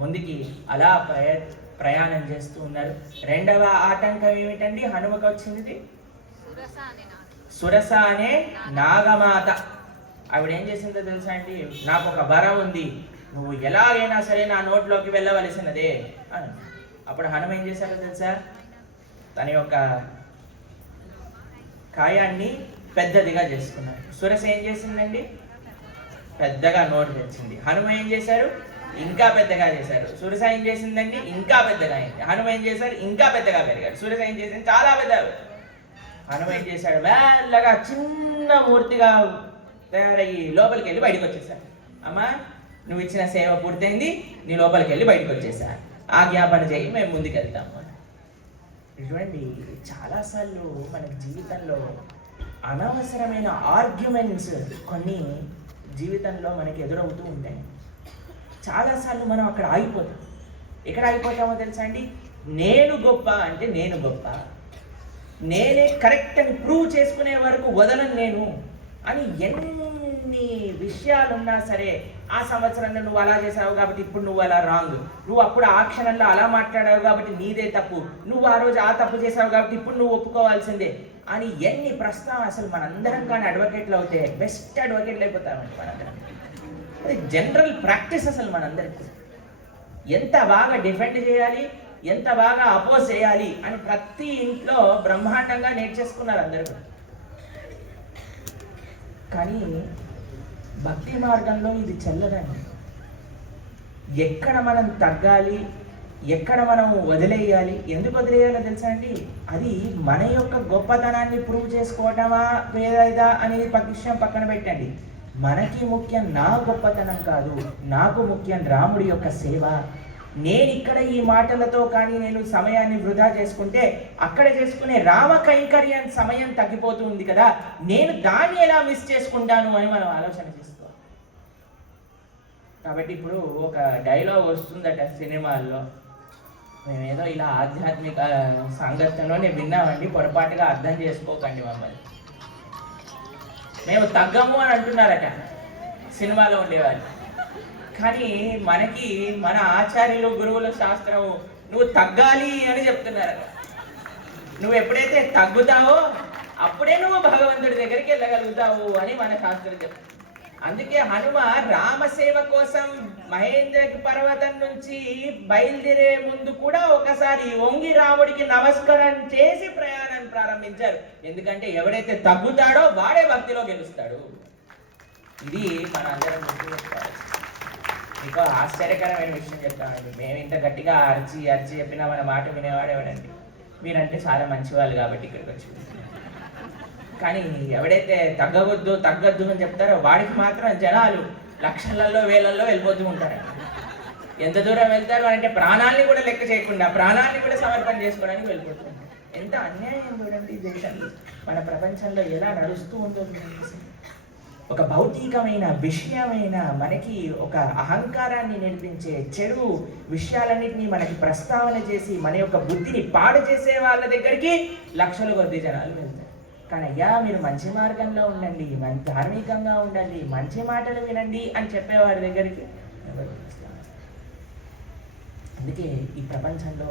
ముందుకి అలా ప్రయాణం చేస్తూ ఉన్నారు. రెండవ ఆటంకం ఏమిటండి హనుమకు వచ్చింది? సురస అనే నాగమాత. ఆవిడ ఏం చేసిందో తెలుసా అండి, నాకు ఒక వరం ఉంది, నువ్వు ఎలాగైనా సరే నా నోట్లోకి వెళ్ళవలసినదే అని. అప్పుడు హనుమ ఏం చేశారో తెలుసా, తన యొక్క కాయాన్ని పెద్దదిగా చేసుకున్నారు. సురస ఏం చేసిందండి, పెద్దగా నోటు తెచ్చింది. హనుమ ఏం చేశారు, ఇంకా పెద్దగా చేశారు. సురస ఏం చేసిందండి, ఇంకా పెద్దగా అయింది. హనుమ ఏం చేశారు, ఇంకా పెద్దగా పెరిగారు. సురస ఏం చేసింది, చాలా పెద్ద. హనుమ ఏం చేశాడు, మెల్లగా చిన్న మూర్తిగా తయారయ్యి లోపలికి వెళ్ళి బయటకు వచ్చేసారు. అమ్మా, నువ్వు ఇచ్చిన సేవ పూర్తయింది, నీ లోపలికి వెళ్ళి బయటకు వచ్చేసా, ఆజ్ఞాపన చేయి, మేము ముందుకు వెళ్తాము. చూడండి, చాలాసార్లు మన జీవితంలో అనవసరమైన ఆర్గ్యుమెంట్స్ కొన్ని జీవితంలో మనకి ఎదురవుతూ ఉంటాయి. చాలాసార్లు మనం అక్కడ ఆగిపోతాం. ఎక్కడ ఆగిపోతామో తెలుసా అండి, నేను గొప్ప అంటే నేను గొప్ప, నేనే కరెక్ట్ అని ప్రూవ్ చేసుకునే వరకు వదలను నేను అని ఎన్ని విషయాలున్నా సరే, ఆ సంవత్సరంలో నువ్వు అలా చేసావు కాబట్టి ఇప్పుడు నువ్వు అలా రాంగ్, నువ్వు అప్పుడు ఆ క్షణంలో అలా మాట్లాడావు కాబట్టి నీదే తప్పు, నువ్వు ఆ రోజు ఆ తప్పు చేసావు కాబట్టి ఇప్పుడు నువ్వు ఒప్పుకోవాల్సిందే అని ఎన్ని ప్రశ్న. అసలు మనందరం కానీ అడ్వకేట్లు అవుతే బెస్ట్ అడ్వకేట్లు అయిపోతామండి మనందరం. అది జనరల్ ప్రాక్టీస్ అసలు మనందరికీ. ఎంత బాగా డిఫెండ్ చేయాలి, ఎంత బాగా అపోజ్ చేయాలి అని ప్రతి ఇంట్లో బ్రహ్మాండంగా నేర్చేసుకున్నారు అందరూ. కానీ భక్తి మార్గంలో ఇది చెల్లదండి. ఎక్కడ మనం తగ్గాలి, ఎక్కడ మనం వదిలేయాలి, ఎందుకు వదిలేయాలో తెలుసా అండి, అది మన యొక్క గొప్పతనాన్ని ప్రూవ్ చేసుకోవటమా లేదా అనేది విషయం పక్కన పెట్టండి. మనకి ముఖ్యం నా గొప్పతనం కాదు, నాకు ముఖ్యం రాముడి యొక్క సేవ. నేను ఇక్కడ ఈ మాటలతో కానీ నేను సమయాన్ని వృధా చేసుకుంటే అక్కడ చేసుకునే రామ కైంకర్యం సమయం తగ్గిపోతూ ఉంది కదా, నేను దాన్ని ఎలా మిస్ చేసుకుంటాను అని మనం ఆలోచన చేసుకోవాలి. కాబట్టి ఇప్పుడు ఒక డైలాగ్ వస్తుందట సినిమాల్లో, మేమేదో ఇలా ఆధ్యాత్మిక సంగతంలోనే విన్నామండి, పొరపాటుగా అర్థం చేసుకోకండి మమ్మల్ని, మేము తగ్గము అని అంటున్నారట సినిమాలో ఉండేవాళ్ళు. కానీ మనకి మన ఆచార్యులు గురువుల శాస్త్రం నువ్వు తగ్గాలి అని చెప్తున్నారు. నువ్వు ఎప్పుడైతే తగ్గుతావో అప్పుడే నువ్వు భగవంతుడి దగ్గరికి వెళ్ళగలుగుతావు అని మన శాస్త్రం చెప్తుంది. అందుకే హనుమ రామసేవ కోసం మహేంద్రకి పర్వతం నుంచి బయలుదేరే ముందు కూడా ఒకసారి వంగి రాముడికి నమస్కారం చేసి ప్రయాణం ప్రారంభించారు. ఎందుకంటే ఎవడైతే తగ్గుతాడో వాడే భక్తిలో గెలుస్తాడు. ఇది మన అందరం గుర్తుపెట్టుకోవాలి. మీకు ఆశ్చర్యకరమైన విషయం చెప్తామండి, మేము ఇంత గట్టిగా అరిచి చెప్పినా మన మాట వినేవాడు ఎవడండి? మీరంటే చాలా మంచివాళ్ళు కాబట్టి ఇక్కడికి వచ్చి. కానీ ఎవడైతే తగ్గద్దు అని చెప్తారో వాడికి మాత్రం జనాలు లక్షలలో వేలల్లో వెళ్ళిపోతూ ఉంటారు. ఎంత దూరం వెళ్తారు అంటే ప్రాణాన్ని కూడా లెక్క చేయకుండా ప్రాణాన్ని కూడా సమర్పణ చేసుకోవడానికి వెళ్ళిపోతున్నారు. ఎంత అన్యాయం చూడండి ఈ దేశంలో, మన ప్రపంచంలో ఎలా నడుస్తూ ఉందో. ఒక భౌతికమైన విషయమైన మనకి ఒక అహంకారాన్ని నేర్పించే చెడు విషయాలన్నింటినీ మనకి ప్రస్తావన చేసి మన యొక్క బుద్ధిని పాడు చేసే వాళ్ళ దగ్గరికి లక్షల కొద్ది జనాలు వెళ్తారు. కానీ అయ్యా మీరు మంచి మార్గంలో ఉండండి, ధార్మికంగా ఉండండి, మంచి మాటలు వినండి అని చెప్పేవారి దగ్గరికి ఎవరు. అందుకే ఈ ప్రపంచంలో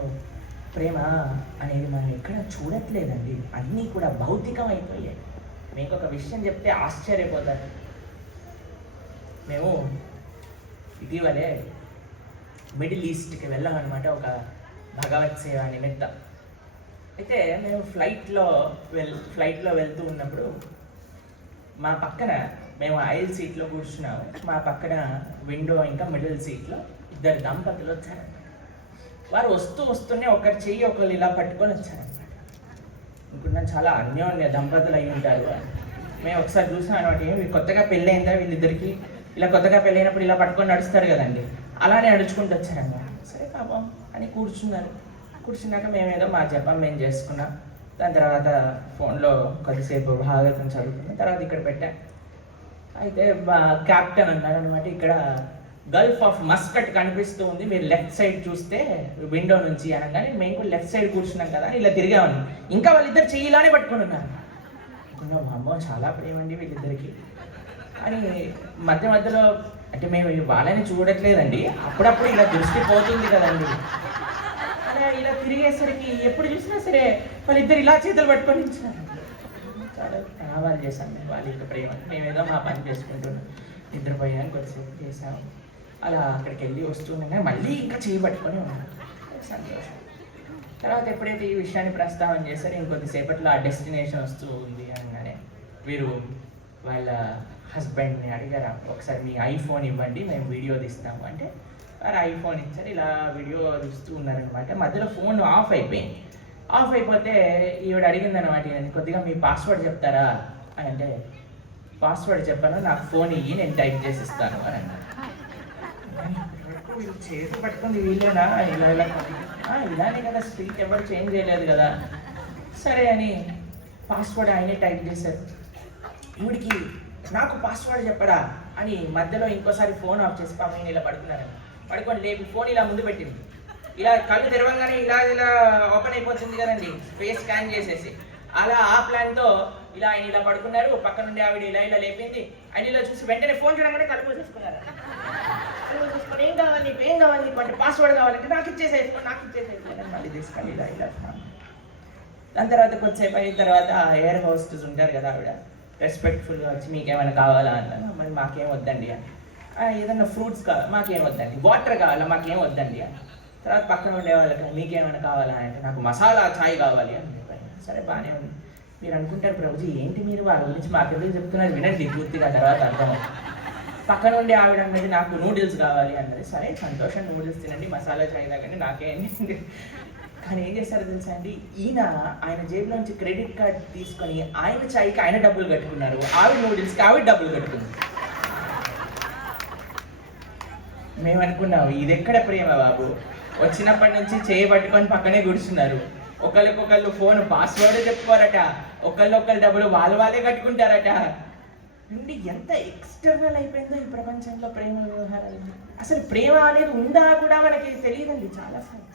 ప్రేమ అనేది మనం ఎక్కడ చూడట్లేదండి, అన్నీ కూడా భౌతికం అయిపోయాయి. మీకు ఒక విషయం చెప్తే ఆశ్చర్యపోతారు. మేము ఇటీవలే మిడిల్ ఈస్ట్కి వెళ్ళామన్నమాట, ఒక భగవత్ సేవ నిమిత్తం. అయితే మేము ఫ్లైట్లో వెళ్తూ ఉన్నప్పుడు మా పక్కన, మేము ఐల్ సీట్లో కూర్చున్నాము, మా పక్కన విండో ఇంకా మిడిల్ సీట్లో ఇద్దరు దంపతులు వచ్చారన్నమాట. వారు వస్తూనే ఒకరి చెయ్యి ఒకరు ఇలా పట్టుకొని వచ్చారన్నమాట. అనుకున్నాను చాలా అన్యోన్య దంపతులు అయి ఉంటారు. మేము ఒకసారి చూసాం అనమాట, ఏమి కొత్తగా పెళ్ళయిందా వీళ్ళిద్దరికి, ఇలా కొత్తగా పెళ్ళైనప్పుడు ఇలా పట్టుకొని నడుస్తారు కదండి, అలానే నడుచుకుంటూ వచ్చారన్నమాట. సరే పాపం అని కూర్చున్నారు. కూర్చున్నాక మేమేదో మా జపం మేము చేసుకున్నాం. దాని తర్వాత ఫోన్లో కొద్దిసేపు భాగవతం చదువుకున్నాం. తర్వాత ఇక్కడ పెట్టాం. అయితే క్యాప్టెన్ అన్నారు అనమాట, ఇక్కడ గల్ఫ్ ఆఫ్ మస్కట్ కనిపిస్తూ ఉంది, మీరు లెఫ్ట్ సైడ్ చూస్తే విండో నుంచి అనగానే మేము కూడా లెఫ్ట్ సైడ్ కూర్చున్నాం కదా అని ఇలా తిరిగామని. ఇంకా వాళ్ళిద్దరు చెయ్యి ఇలానే పట్టుకుని ఉన్నారు. అనుకున్నాం అమ్మో చాలా ప్రేమ అండి వీళ్ళిద్దరికి అని. మధ్యలో అంటే మేము వాళ్ళని చూడట్లేదండి, అప్పుడప్పుడు ఇలా దృష్టి పోతుంది కదండి, అలా ఇలా తిరిగేసరికి ఎప్పుడు చూసినా సరే వాళ్ళిద్దరు ఇలా చేతులు పట్టుకొని ఇచ్చినారు. చాలా ప్రణామాలు చేశాం మేము వాళ్ళ యొక్క ప్రేమ. మేమేదో మా పని చేసుకుంటున్నాం, నిద్రపోయాను, కొద్దిసేపు చేసాము. అలా అక్కడికి వెళ్ళి వస్తుండగా మళ్ళీ ఇంకా చేయబట్టుకొని ఉన్నాను. సంతోషం. తర్వాత ఎప్పుడైతే ఈ విషయాన్ని ప్రస్తావన చేశారో ఇంకొద్దిసేపట్లో ఆ డెస్టినేషన్ వస్తూ ఉంది అనగానే వీరు వాళ్ళ హస్బెండ్ని అడిగారు, ఒకసారి మీ ఐఫోన్ ఇవ్వండి మేము వీడియో తీస్తాము అంటే వారు ఐఫోన్ ఇచ్చారు. ఇలా వీడియో తీస్తూ ఉన్నారనమాట. మధ్యలో ఫోన్ ఆఫ్ అయిపోయింది. ఆఫ్ అయిపోతే ఈవిడ అడిగిందనమాట, కొద్దిగా మీ పాస్వర్డ్ చెప్తారా అని. అంటే పాస్వర్డ్ చెప్పాను, నాకు ఫోన్ ఇయ్యి నేను టైప్ చేసి ఇస్తాను అని అన్నారు. వీళ్ళు చేతి పట్టుకుంది వీళ్ళేనా, ఇలానే కదా స్ట్రీట్ ఎవరు చేంజ్ చేయలేదు కదా. సరే అని పాస్వర్డ్ ఆయనే టైప్ చేశారు. ఈవిడికి నాకు పాస్వర్డ్ చెప్పరా అని మధ్యలో ఇంకోసారి ఫోన్ ఆఫ్ చేసి పాపం ఇలా పడుకున్నారని. పడుకొని లేపి ఫోన్ ఇలా ముందు పెట్టింది. ఇలా కళ్ళు తెరవంగానే ఇలా ఓపెన్ అయిపోతుంది కదండి, ఫేస్ స్కాన్ చేసేసి. అలా ఆ ప్లాన్తో ఆయన ఇలా పడుకున్నారు. పక్క నుండి ఆవిడ ఇలా లేపింది. ఆయన ఇలా చూసి వెంటనే ఫోన్ చూడగానే కలుపు చూసుకున్నారు. చూసుకొని ఏం కావాలి అంటే పాస్వర్డ్ కావాలంటే నాకు ఇచ్చేసేది మళ్ళీ తీసుకొని ఇలా. దాని తర్వాత కొద్దిసేపు అయిన తర్వాత ఎయిర్ హోస్టెస్ ఉంటారు కదా, ఆవిడ రెస్పెక్ట్ఫుల్గా వచ్చి మీకేమైనా కావాలా అన్నాను. మరి మాకేం వద్దండి అని. ఏదన్నా ఫ్రూట్స్ కావాలి, మాకేం వద్దండి. వాటర్ కావాలా, మాకేం వద్దండి అని. తర్వాత పక్కన ఉండే వాళ్ళకి మీకేమైనా కావాలా అంటే నాకు మసాలా ఛాయ్ కావాలి అని చెప్పాను. సరే బాగానే ఉంది. మీరు అనుకుంటారు ప్రభుజీ ఏంటి మీరు వాళ్ళ గురించి మాకెందుకు చెప్తున్నారు, వినండి పూర్తిగా తర్వాత అర్థం. పక్కన ఉండే ఆవిడ అన్నది నాకు నూడిల్స్ కావాలి అన్నది. సరే సంతోషం, నూడిల్స్ తినండి, మసాలా ఛాయ్ తాగండి, నాకేంటి. కానీ ఏం చేశారో తెలుసా అండి, ఆయన జేబులోంచి క్రెడిట్ కార్డ్ తీసుకొని ఆయన ఛాయ్కి ఆయన డబ్బులు కట్టుకున్నారు, ఆవిడ నూడిల్స్కి ఆవిడ డబ్బులు కట్టుకున్నారు. మేము అనుకున్నాం ఇది ఎక్కడ ప్రేమ బాబు, వచ్చినప్పటి నుంచి చేయి పట్టుకొని పక్కనే కూర్చున్నారు. ఒకరికొకళ్ళు ఫోన్ పాస్వర్డ్ చెప్పుకోరట, ఒకళ్ళొకళ్ళు డబ్బులు వాళ్ళే కట్టుకుంటారట. నుండి ఎంత ఎక్స్టర్నల్ అయిపోయిందో ఈ ప్రపంచంలో ప్రేమ వ్యవహారాలు. అసలు ప్రేమ అనేది ఉందా కూడా మనకి తెలియదండి చాలాసార్లు.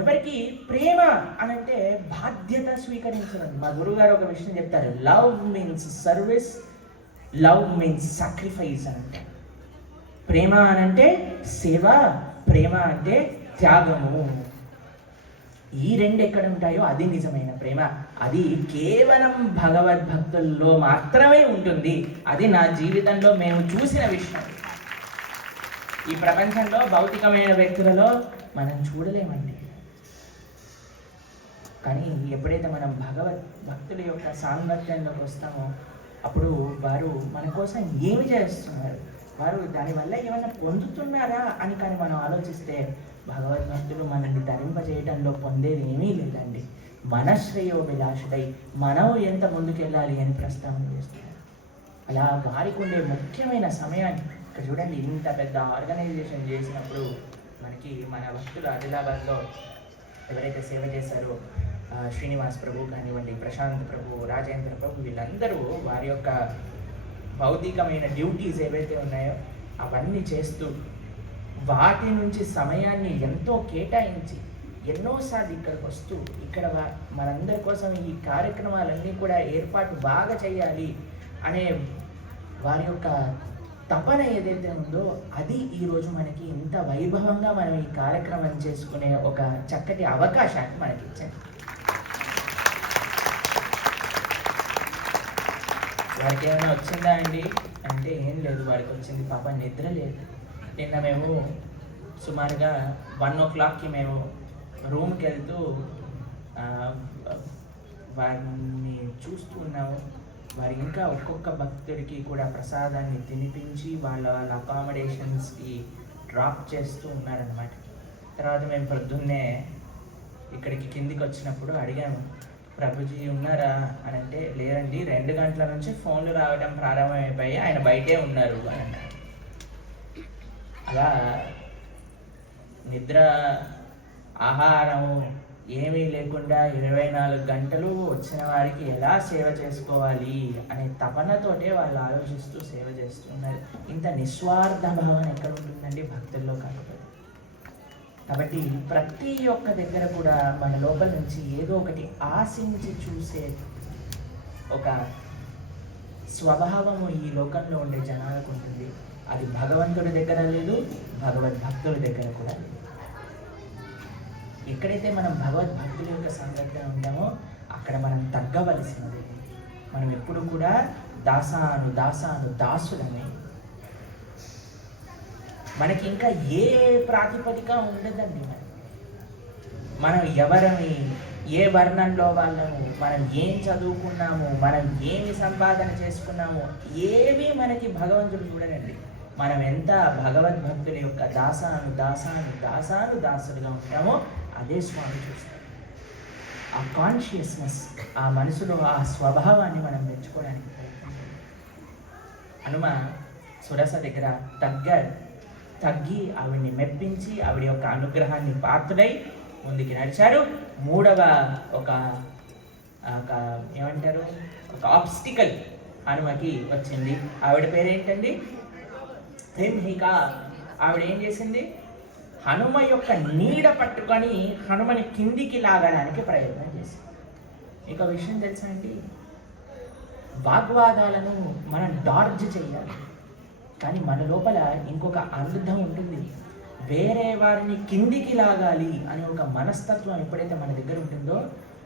ఎవరికి ప్రేమ అనంటే బాధ్యత స్వీకరించడం. మా గురువుగారు ఒక విషయం చెప్తారు, love means service, love means sacrifice అని అంటారు. ప్రేమ అనంటే సేవ, ప్రేమ అంటే త్యాగము. ఈ రెండు ఎక్కడ ఉంటాయో అది నిజమైన ప్రేమ. అది కేవలం భగవద్భక్తుల్లో మాత్రమే ఉంటుంది. అది నా జీవితంలో మేము చూసిన విషయం. ఈ ప్రపంచంలో భౌతికమైన వ్యక్తులలో మనం చూడలేమండి. కానీ ఎప్పుడైతే మనం భక్తుల యొక్క సాంగత్యంలోకి వస్తామో అప్పుడు వారు మన కోసం ఏమి చేస్తున్నారు, వారు దానివల్ల ఏమైనా పొందుతున్నారా అని కానీ మనం ఆలోచిస్తే భగవద్భక్తులు మనల్ని ధరింపజేయడంలో పొందేది ఏమీ లేదండి. మన శ్రేయోభిలాషుడై మనం ఎంత ముందుకెళ్ళాలి అని ప్రస్తావన చేస్తున్నారు. అలా వారికి ఉండే ముఖ్యమైన సమయాన్ని ఇక్కడ చూడండి, ఇంత పెద్ద ఆర్గనైజేషన్ చేసినప్పుడు మనకి మన భక్తులు ఆదిలాబాద్లో ఎవరైతే సేవ చేశారో శ్రీనివాస్ ప్రభు కానివ్వండి, ప్రశాంత్ ప్రభు, రాజేంద్ర ప్రభు, వీళ్ళందరూ వారి యొక్క భౌతికమైన డ్యూటీస్ ఏవైతే ఉన్నాయో అవన్నీ చేస్తూ వాటి నుంచి సమయాన్ని ఎంతో కేటాయించి ఎన్నోసార్లు ఇక్కడికి వస్తూ ఇక్కడ మనందరి కోసం ఈ కార్యక్రమాలన్నీ కూడా ఏర్పాటు బాగా చేయాలి అనే వారి యొక్క తపన ఏదైతే ఉందో అది ఈరోజు మనకి ఇంత వైభవంగా మనం ఈ కార్యక్రమం చేసుకునే ఒక చక్కటి అవకాశాన్ని మనకి ఇచ్చింది. వాడికి ఏమైనా వచ్చిందా అండి అంటే ఏం లేదు, వాడికి వచ్చింది పాప నిద్ర లేదు. నిన్న మేము సుమారుగా 1 o'clockకి మేము రూమ్కి వెళ్తూ వారిని చూస్తూ ఉన్నాము. వారు ఇంకా ఒక్కొక్క భక్తుడికి కూడా ప్రసాదాన్ని తినిపించి వాళ్ళ అకామిడేషన్స్కి డ్రాప్ చేస్తూ ఉన్నారనమాట. తర్వాత మేము పొద్దున్నే ఇక్కడికి కిందికి వచ్చినప్పుడు అడిగాము, ప్రభుజీ ఉన్నారా అని అంటే, లేరండి 2 గంటల నుంచి ఫోన్లు రావడం ప్రారంభమైపోయి ఆయన బయటే ఉన్నారు అని అన్నారు. అలా నిద్ర, ఆహారము ఏమీ లేకుండా 24 గంటలు వచ్చిన వారికి ఎలా సేవ చేసుకోవాలి అనే తపనతోటే వాళ్ళు ఆలోచిస్తూ సేవ చేస్తున్నారు. ఇంత నిస్వార్థ భావన ఎక్కడ ఉంటుందండి భక్తుల్లో కాకపోతే. కాబట్టి ప్రతి ఒక్క దగ్గర కూడా మన లోపల నుంచి ఏదో ఒకటి ఆశించి చూసే ఒక స్వభావము ఈ లోకంలో ఉండే జనాలకు ఉంటుంది. అది భగవంతుడి దగ్గర లేదు, భగవద్భక్తుల దగ్గర కూడా లేదు. ఎక్కడైతే మనం భగవద్భక్తుల యొక్క సంగతిగా ఉంటామో అక్కడ మనం తగ్గవలసినది. మనం ఎప్పుడు కూడా దాసులమే. మనకి ఇంకా ఏ ప్రాతిపదిక ఉండదండి. మనం ఎవరమి, ఏ వర్ణంలో వాళ్ళము, మనం ఏం చదువుకున్నాము, మనం ఏమి సంపాదన చేసుకున్నాము, ఏవి మనకి భగవంతుడు చూడనండి. మనం ఎంత భగవద్భక్తుల యొక్క దాసులుగా ఉంటామో అదే స్వామి చూస్తాడు. ఆ కాన్షియస్నెస్, ఆ మనసులో ఆ స్వభావాన్ని మనం తెచ్చుకోవడానికి హనుమ సురస దగ్గర తగ్గి ఆవిడ్ని మెప్పించి ఆవిడ యొక్క అనుగ్రహాన్ని పాత్రుడై ముందుకి నడిచారు. 3వ ఒక ఏమంటారు, ఒక ఆబ్స్టికల్ హనుమకి వచ్చింది. ఆవిడ పేరేంటండి? హింహిక. ఆవిడ ఏం చేసింది? హనుమ యొక్క నీడ పట్టుకొని హనుమని కిందికి లాగడానికి ప్రయత్నం చేసింది. మీకు విషయం తెలుసా అండి, వాగ్వాదాలను మనం డార్జ్ చేయాలి, కానీ మన లోపల ఇంకొక అర్థం ఉంటుంది. వేరే వారిని కిందికి లాగాలి అనే ఒక మనస్తత్వం ఎప్పుడైతే మన దగ్గర ఉంటుందో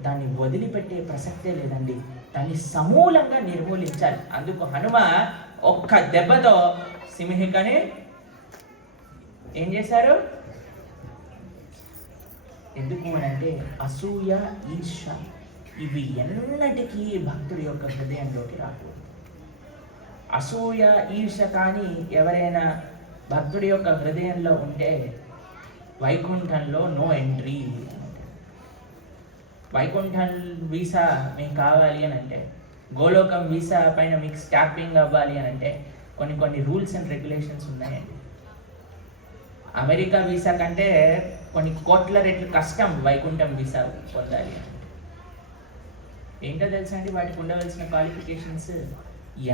దాన్ని వదిలిపెట్టే ప్రసక్తే లేదండి. దాన్ని సమూలంగా నిర్మూలించాలి. అందుకు హనుమ ఒక్క దెబ్బతో సింహికని ఏం చేశారు? ఎందుకు అని అంటే అసూయ, ఈర్ష ఇవి ఎన్నటికీ భక్తుడి యొక్క హృదయంలోకి రాకూడదు. అసూయ, ఈర్ష కానీ ఎవరైనా భక్తుడి యొక్క హృదయంలో ఉంటే వైకుంఠంలో నో ఎంట్రీ. వైకుంఠం వీసా మీకు కావాలి అని అంటే, గోలోకం వీసా పైన మీకు స్టాంపింగ్ అవ్వాలి అని అంటే కొన్ని రూల్స్ అండ్ రెగ్యులేషన్స్ ఉన్నాయండి. అమెరికా వీసా కంటే కొన్ని కోట్ల రెట్లు కష్టం వైకుంఠం వీసా పొందాలి. ఏంటో తెలుసా అండి వాటికి ఉండవలసిన క్వాలిఫికేషన్స్?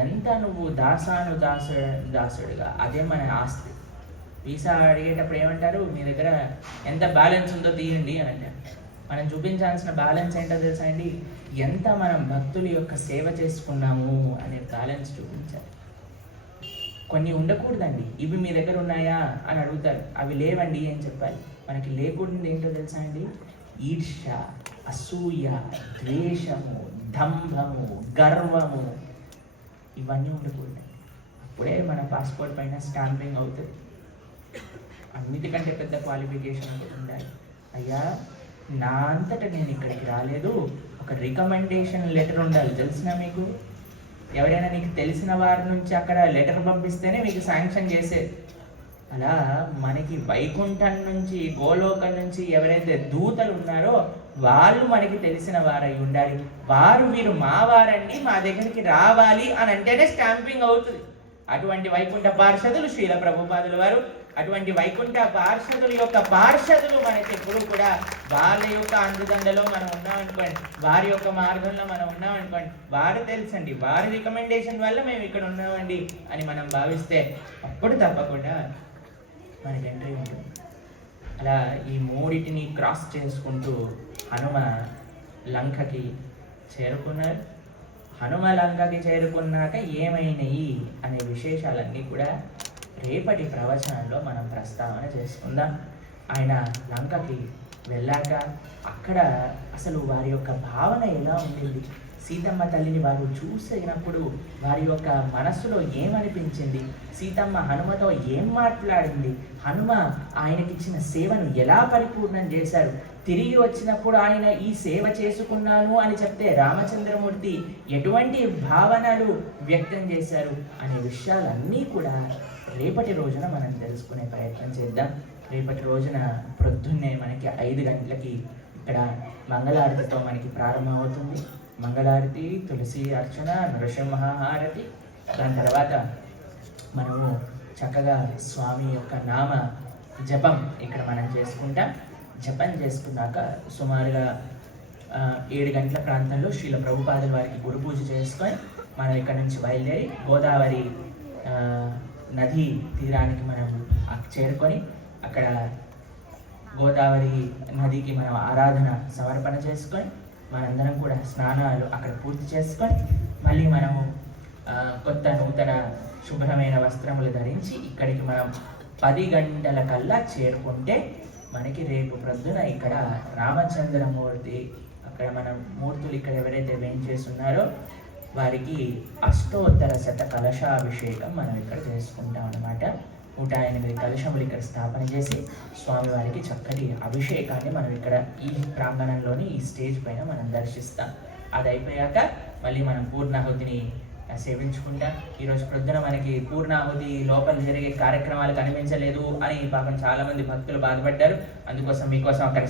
ఎంత నువ్వు దాసుడుగా, అదే మన ఆస్తి. వీసా అడిగేటప్పుడు ఏమంటారు? మీ దగ్గర ఎంత బ్యాలెన్స్ ఉందో తీయండి అని అంటారు. మనం చూపించాల్సిన బ్యాలెన్స్ ఏంటో తెలుసా అండి? ఎంత మనం భక్తుల యొక్క సేవ చేసుకున్నాము అనే బ్యాలెన్స్ చూపించాలి. కొన్ని ఉండకూడదండి. ఇవి మీ దగ్గర ఉన్నాయా అని అడుగుతారు, అవి లేవండి అని చెప్పాలి. మనకి లేకూడదు ఏంటో తెలుసా అండి? ఈర్ష్య, అసూయ, ద్వేషము, దంభము, గర్వము, ఇవన్నీ ఉండకూడదండి. అప్పుడే మన పాస్పోర్ట్ పైన స్టాంపింగ్ అవుతుంది. అన్నిటికంటే పెద్ద క్వాలిఫికేషన్ ఒకటి ఉండాలి. అయ్యా నా అంతటా నేను ఇక్కడికి రాలేదు, ఒక రికమెండేషన్ లెటర్ ఉండాలి. తెలిసినా మీకు? ఎవరైనా నీకు తెలిసిన వారి నుంచి అక్కడ లెటర్ పంపిస్తేనే మీకు శాంక్షన్ చేసేది. అలా మనకి వైకుంఠం నుంచి, గోలోకం నుంచి ఎవరైతే దూతలు ఉన్నారో వాళ్ళు మనకి తెలిసిన వారై ఉండాలి. వీరు మా వారండి, మా దగ్గరికి రావాలి అని అంటేనే స్టాంపింగ్ అవుతుంది. అటువంటి వైకుంఠ పార్షదులు శ్రీల ప్రభుపాదుల వారు. అటువంటి వైకుంఠ పార్షదుల యొక్క పార్షదులు మనకి ఎప్పుడు కూడా వాళ్ళ యొక్క అండుదండలో మనం ఉన్నామనుకోండి, వారి యొక్క మార్గంలో మనం ఉన్నామనుకోండి, వారు తెలుసండి, వారి రికమెండేషన్ వల్ల మేము ఇక్కడ ఉన్నామండి అని మనం భావిస్తే అప్పుడు తప్పకుండా మనకి ఎంట్రీ ఉంటుంది. అలా ఈ మూడిటిని క్రాస్ చేసుకుంటూ హనుమ లంకకి చేరుకున్నారు. హనుమ లంకకి చేరుకున్నాక ఏమైనాయి అనే విశేషాలన్నీ కూడా రేపటి ప్రవచనంలో మనం ప్రస్తావన చేసుకుందాం. ఆయన లంకకి వెళ్ళాక అక్కడ అసలు వారి యొక్క భావన ఎలా ఉండింది, సీతమ్మ తల్లిని వారు చూసినప్పుడు వారి యొక్క మనస్సులో ఏమనిపించింది, సీతమ్మ హనుమతో ఏం మాట్లాడింది, హనుమ ఆయనకిచ్చిన సేవను ఎలా పరిపూర్ణం చేశారు, తిరిగి వచ్చినప్పుడు ఆయన ఈ సేవ చేసుకున్నాను అని చెప్తే రామచంద్రమూర్తి ఎటువంటి భావనలు వ్యక్తం చేశారు అనే విషయాలన్నీ కూడా రేపటి రోజున మనం తెలుసుకునే ప్రయత్నం చేద్దాం. రేపటి రోజున ప్రొద్దున్నే మనకి 5 గంటలకి ఇక్కడ మంగళారతితో మనకి ప్రారంభమవుతుంది. మంగళారతి, తులసి అర్చన, నృసింహారతి. దాని తర్వాత మనము చక్కగా స్వామి యొక్క నామ జపం ఇక్కడ మనం చేసుకుంటాం. జపం చేసుకున్నాక సుమారుగా 7 గంటల ప్రాంతంలో శ్రీల ప్రభుపాదుల వారికి గురు పూజ చేసుకొని మనం ఇక్కడ నుంచి బయలుదేరి గోదావరి నది తీరానికి మనం చేరుకొని అక్కడ గోదావరి నదికి మనం ఆరాధన సమర్పణ చేసుకొని మనందరం కూడా స్నానాలు అక్కడ పూర్తి చేసుకొని మళ్ళీ మనము కొత్త నూతన శుభ్రమైన వస్త్రములు ధరించి ఇక్కడికి మనం 10 గంటల కల్లా చేరుకుంటే మనకి రేపు ప్రొద్దున ఇక్కడ రామచంద్రమూర్తి, అక్కడ మనం మూర్తులు ఇక్కడ ఎవరైతే వేయించేస్తున్నారో వారికి అష్టోత్తర శత కలశాభిషేకం మనం ఇక్కడ చేసుకుంటాం అన్నమాట. 108 కలశములు ఇక్కడ స్థాపన చేసి స్వామివారికి చక్కటి అభిషేకాన్ని మనం ఇక్కడ ఈ ప్రాంగణంలోని ఈ స్టేజ్ పైన మనం దర్శిస్తాం. అది అయిపోయాక మళ్ళీ మనం పూర్ణాహుతిని సేవించుకుంటాం. ఈరోజు ప్రొద్దున మనకి పూర్ణాహుతి లోపల జరిగే కార్యక్రమాలు కనిపించలేదు అని పాపం చాలా మంది భక్తులు బాధపడ్డారు. అందుకోసం మీకోసం అక్కడ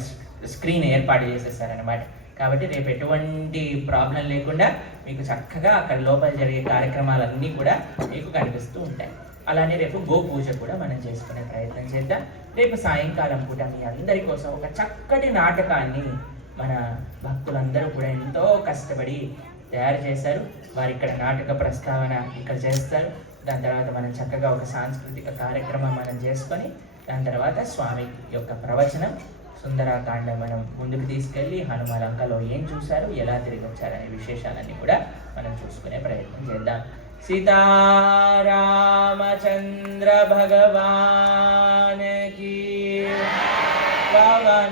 స్క్రీన్ ఏర్పాటు చేసేసారనమాట. కాబట్టి రేపు ఎటువంటి ప్రాబ్లం లేకుండా మీకు చక్కగా అక్కడ లోపల జరిగే కార్యక్రమాలన్నీ కూడా మీకు కనిపిస్తూ ఉంటాయి. అలానే రేపు గోపూజ కూడా మనం చేసుకునే ప్రయత్నం చేద్దాం. రేపు సాయంకాలం పూట మీ అందరి కోసం ఒక చక్కటి నాటకాన్ని మన భక్తులందరూ కూడా ఎంతో కష్టపడి తయారు చేశారు. వారు ఇక్కడ నాటక ప్రస్తావన ఇక్కడ చేస్తారు. దాని తర్వాత మనం చక్కగా ఒక సాంస్కృతిక కార్యక్రమం మనం చేసుకొని దాని తర్వాత స్వామి యొక్క ప్రవచనం సుందరాకాండ మనం ముందుకు తీసుకెళ్ళి హనుమ లంకలో ఏం చూశారు, ఎలా తిరిగి వచ్చారనే విశేషాలన్నీ కూడా మనం చూసుకునే ప్రయత్నం చేద్దాం. సీతారామచంద్ర భగవాన్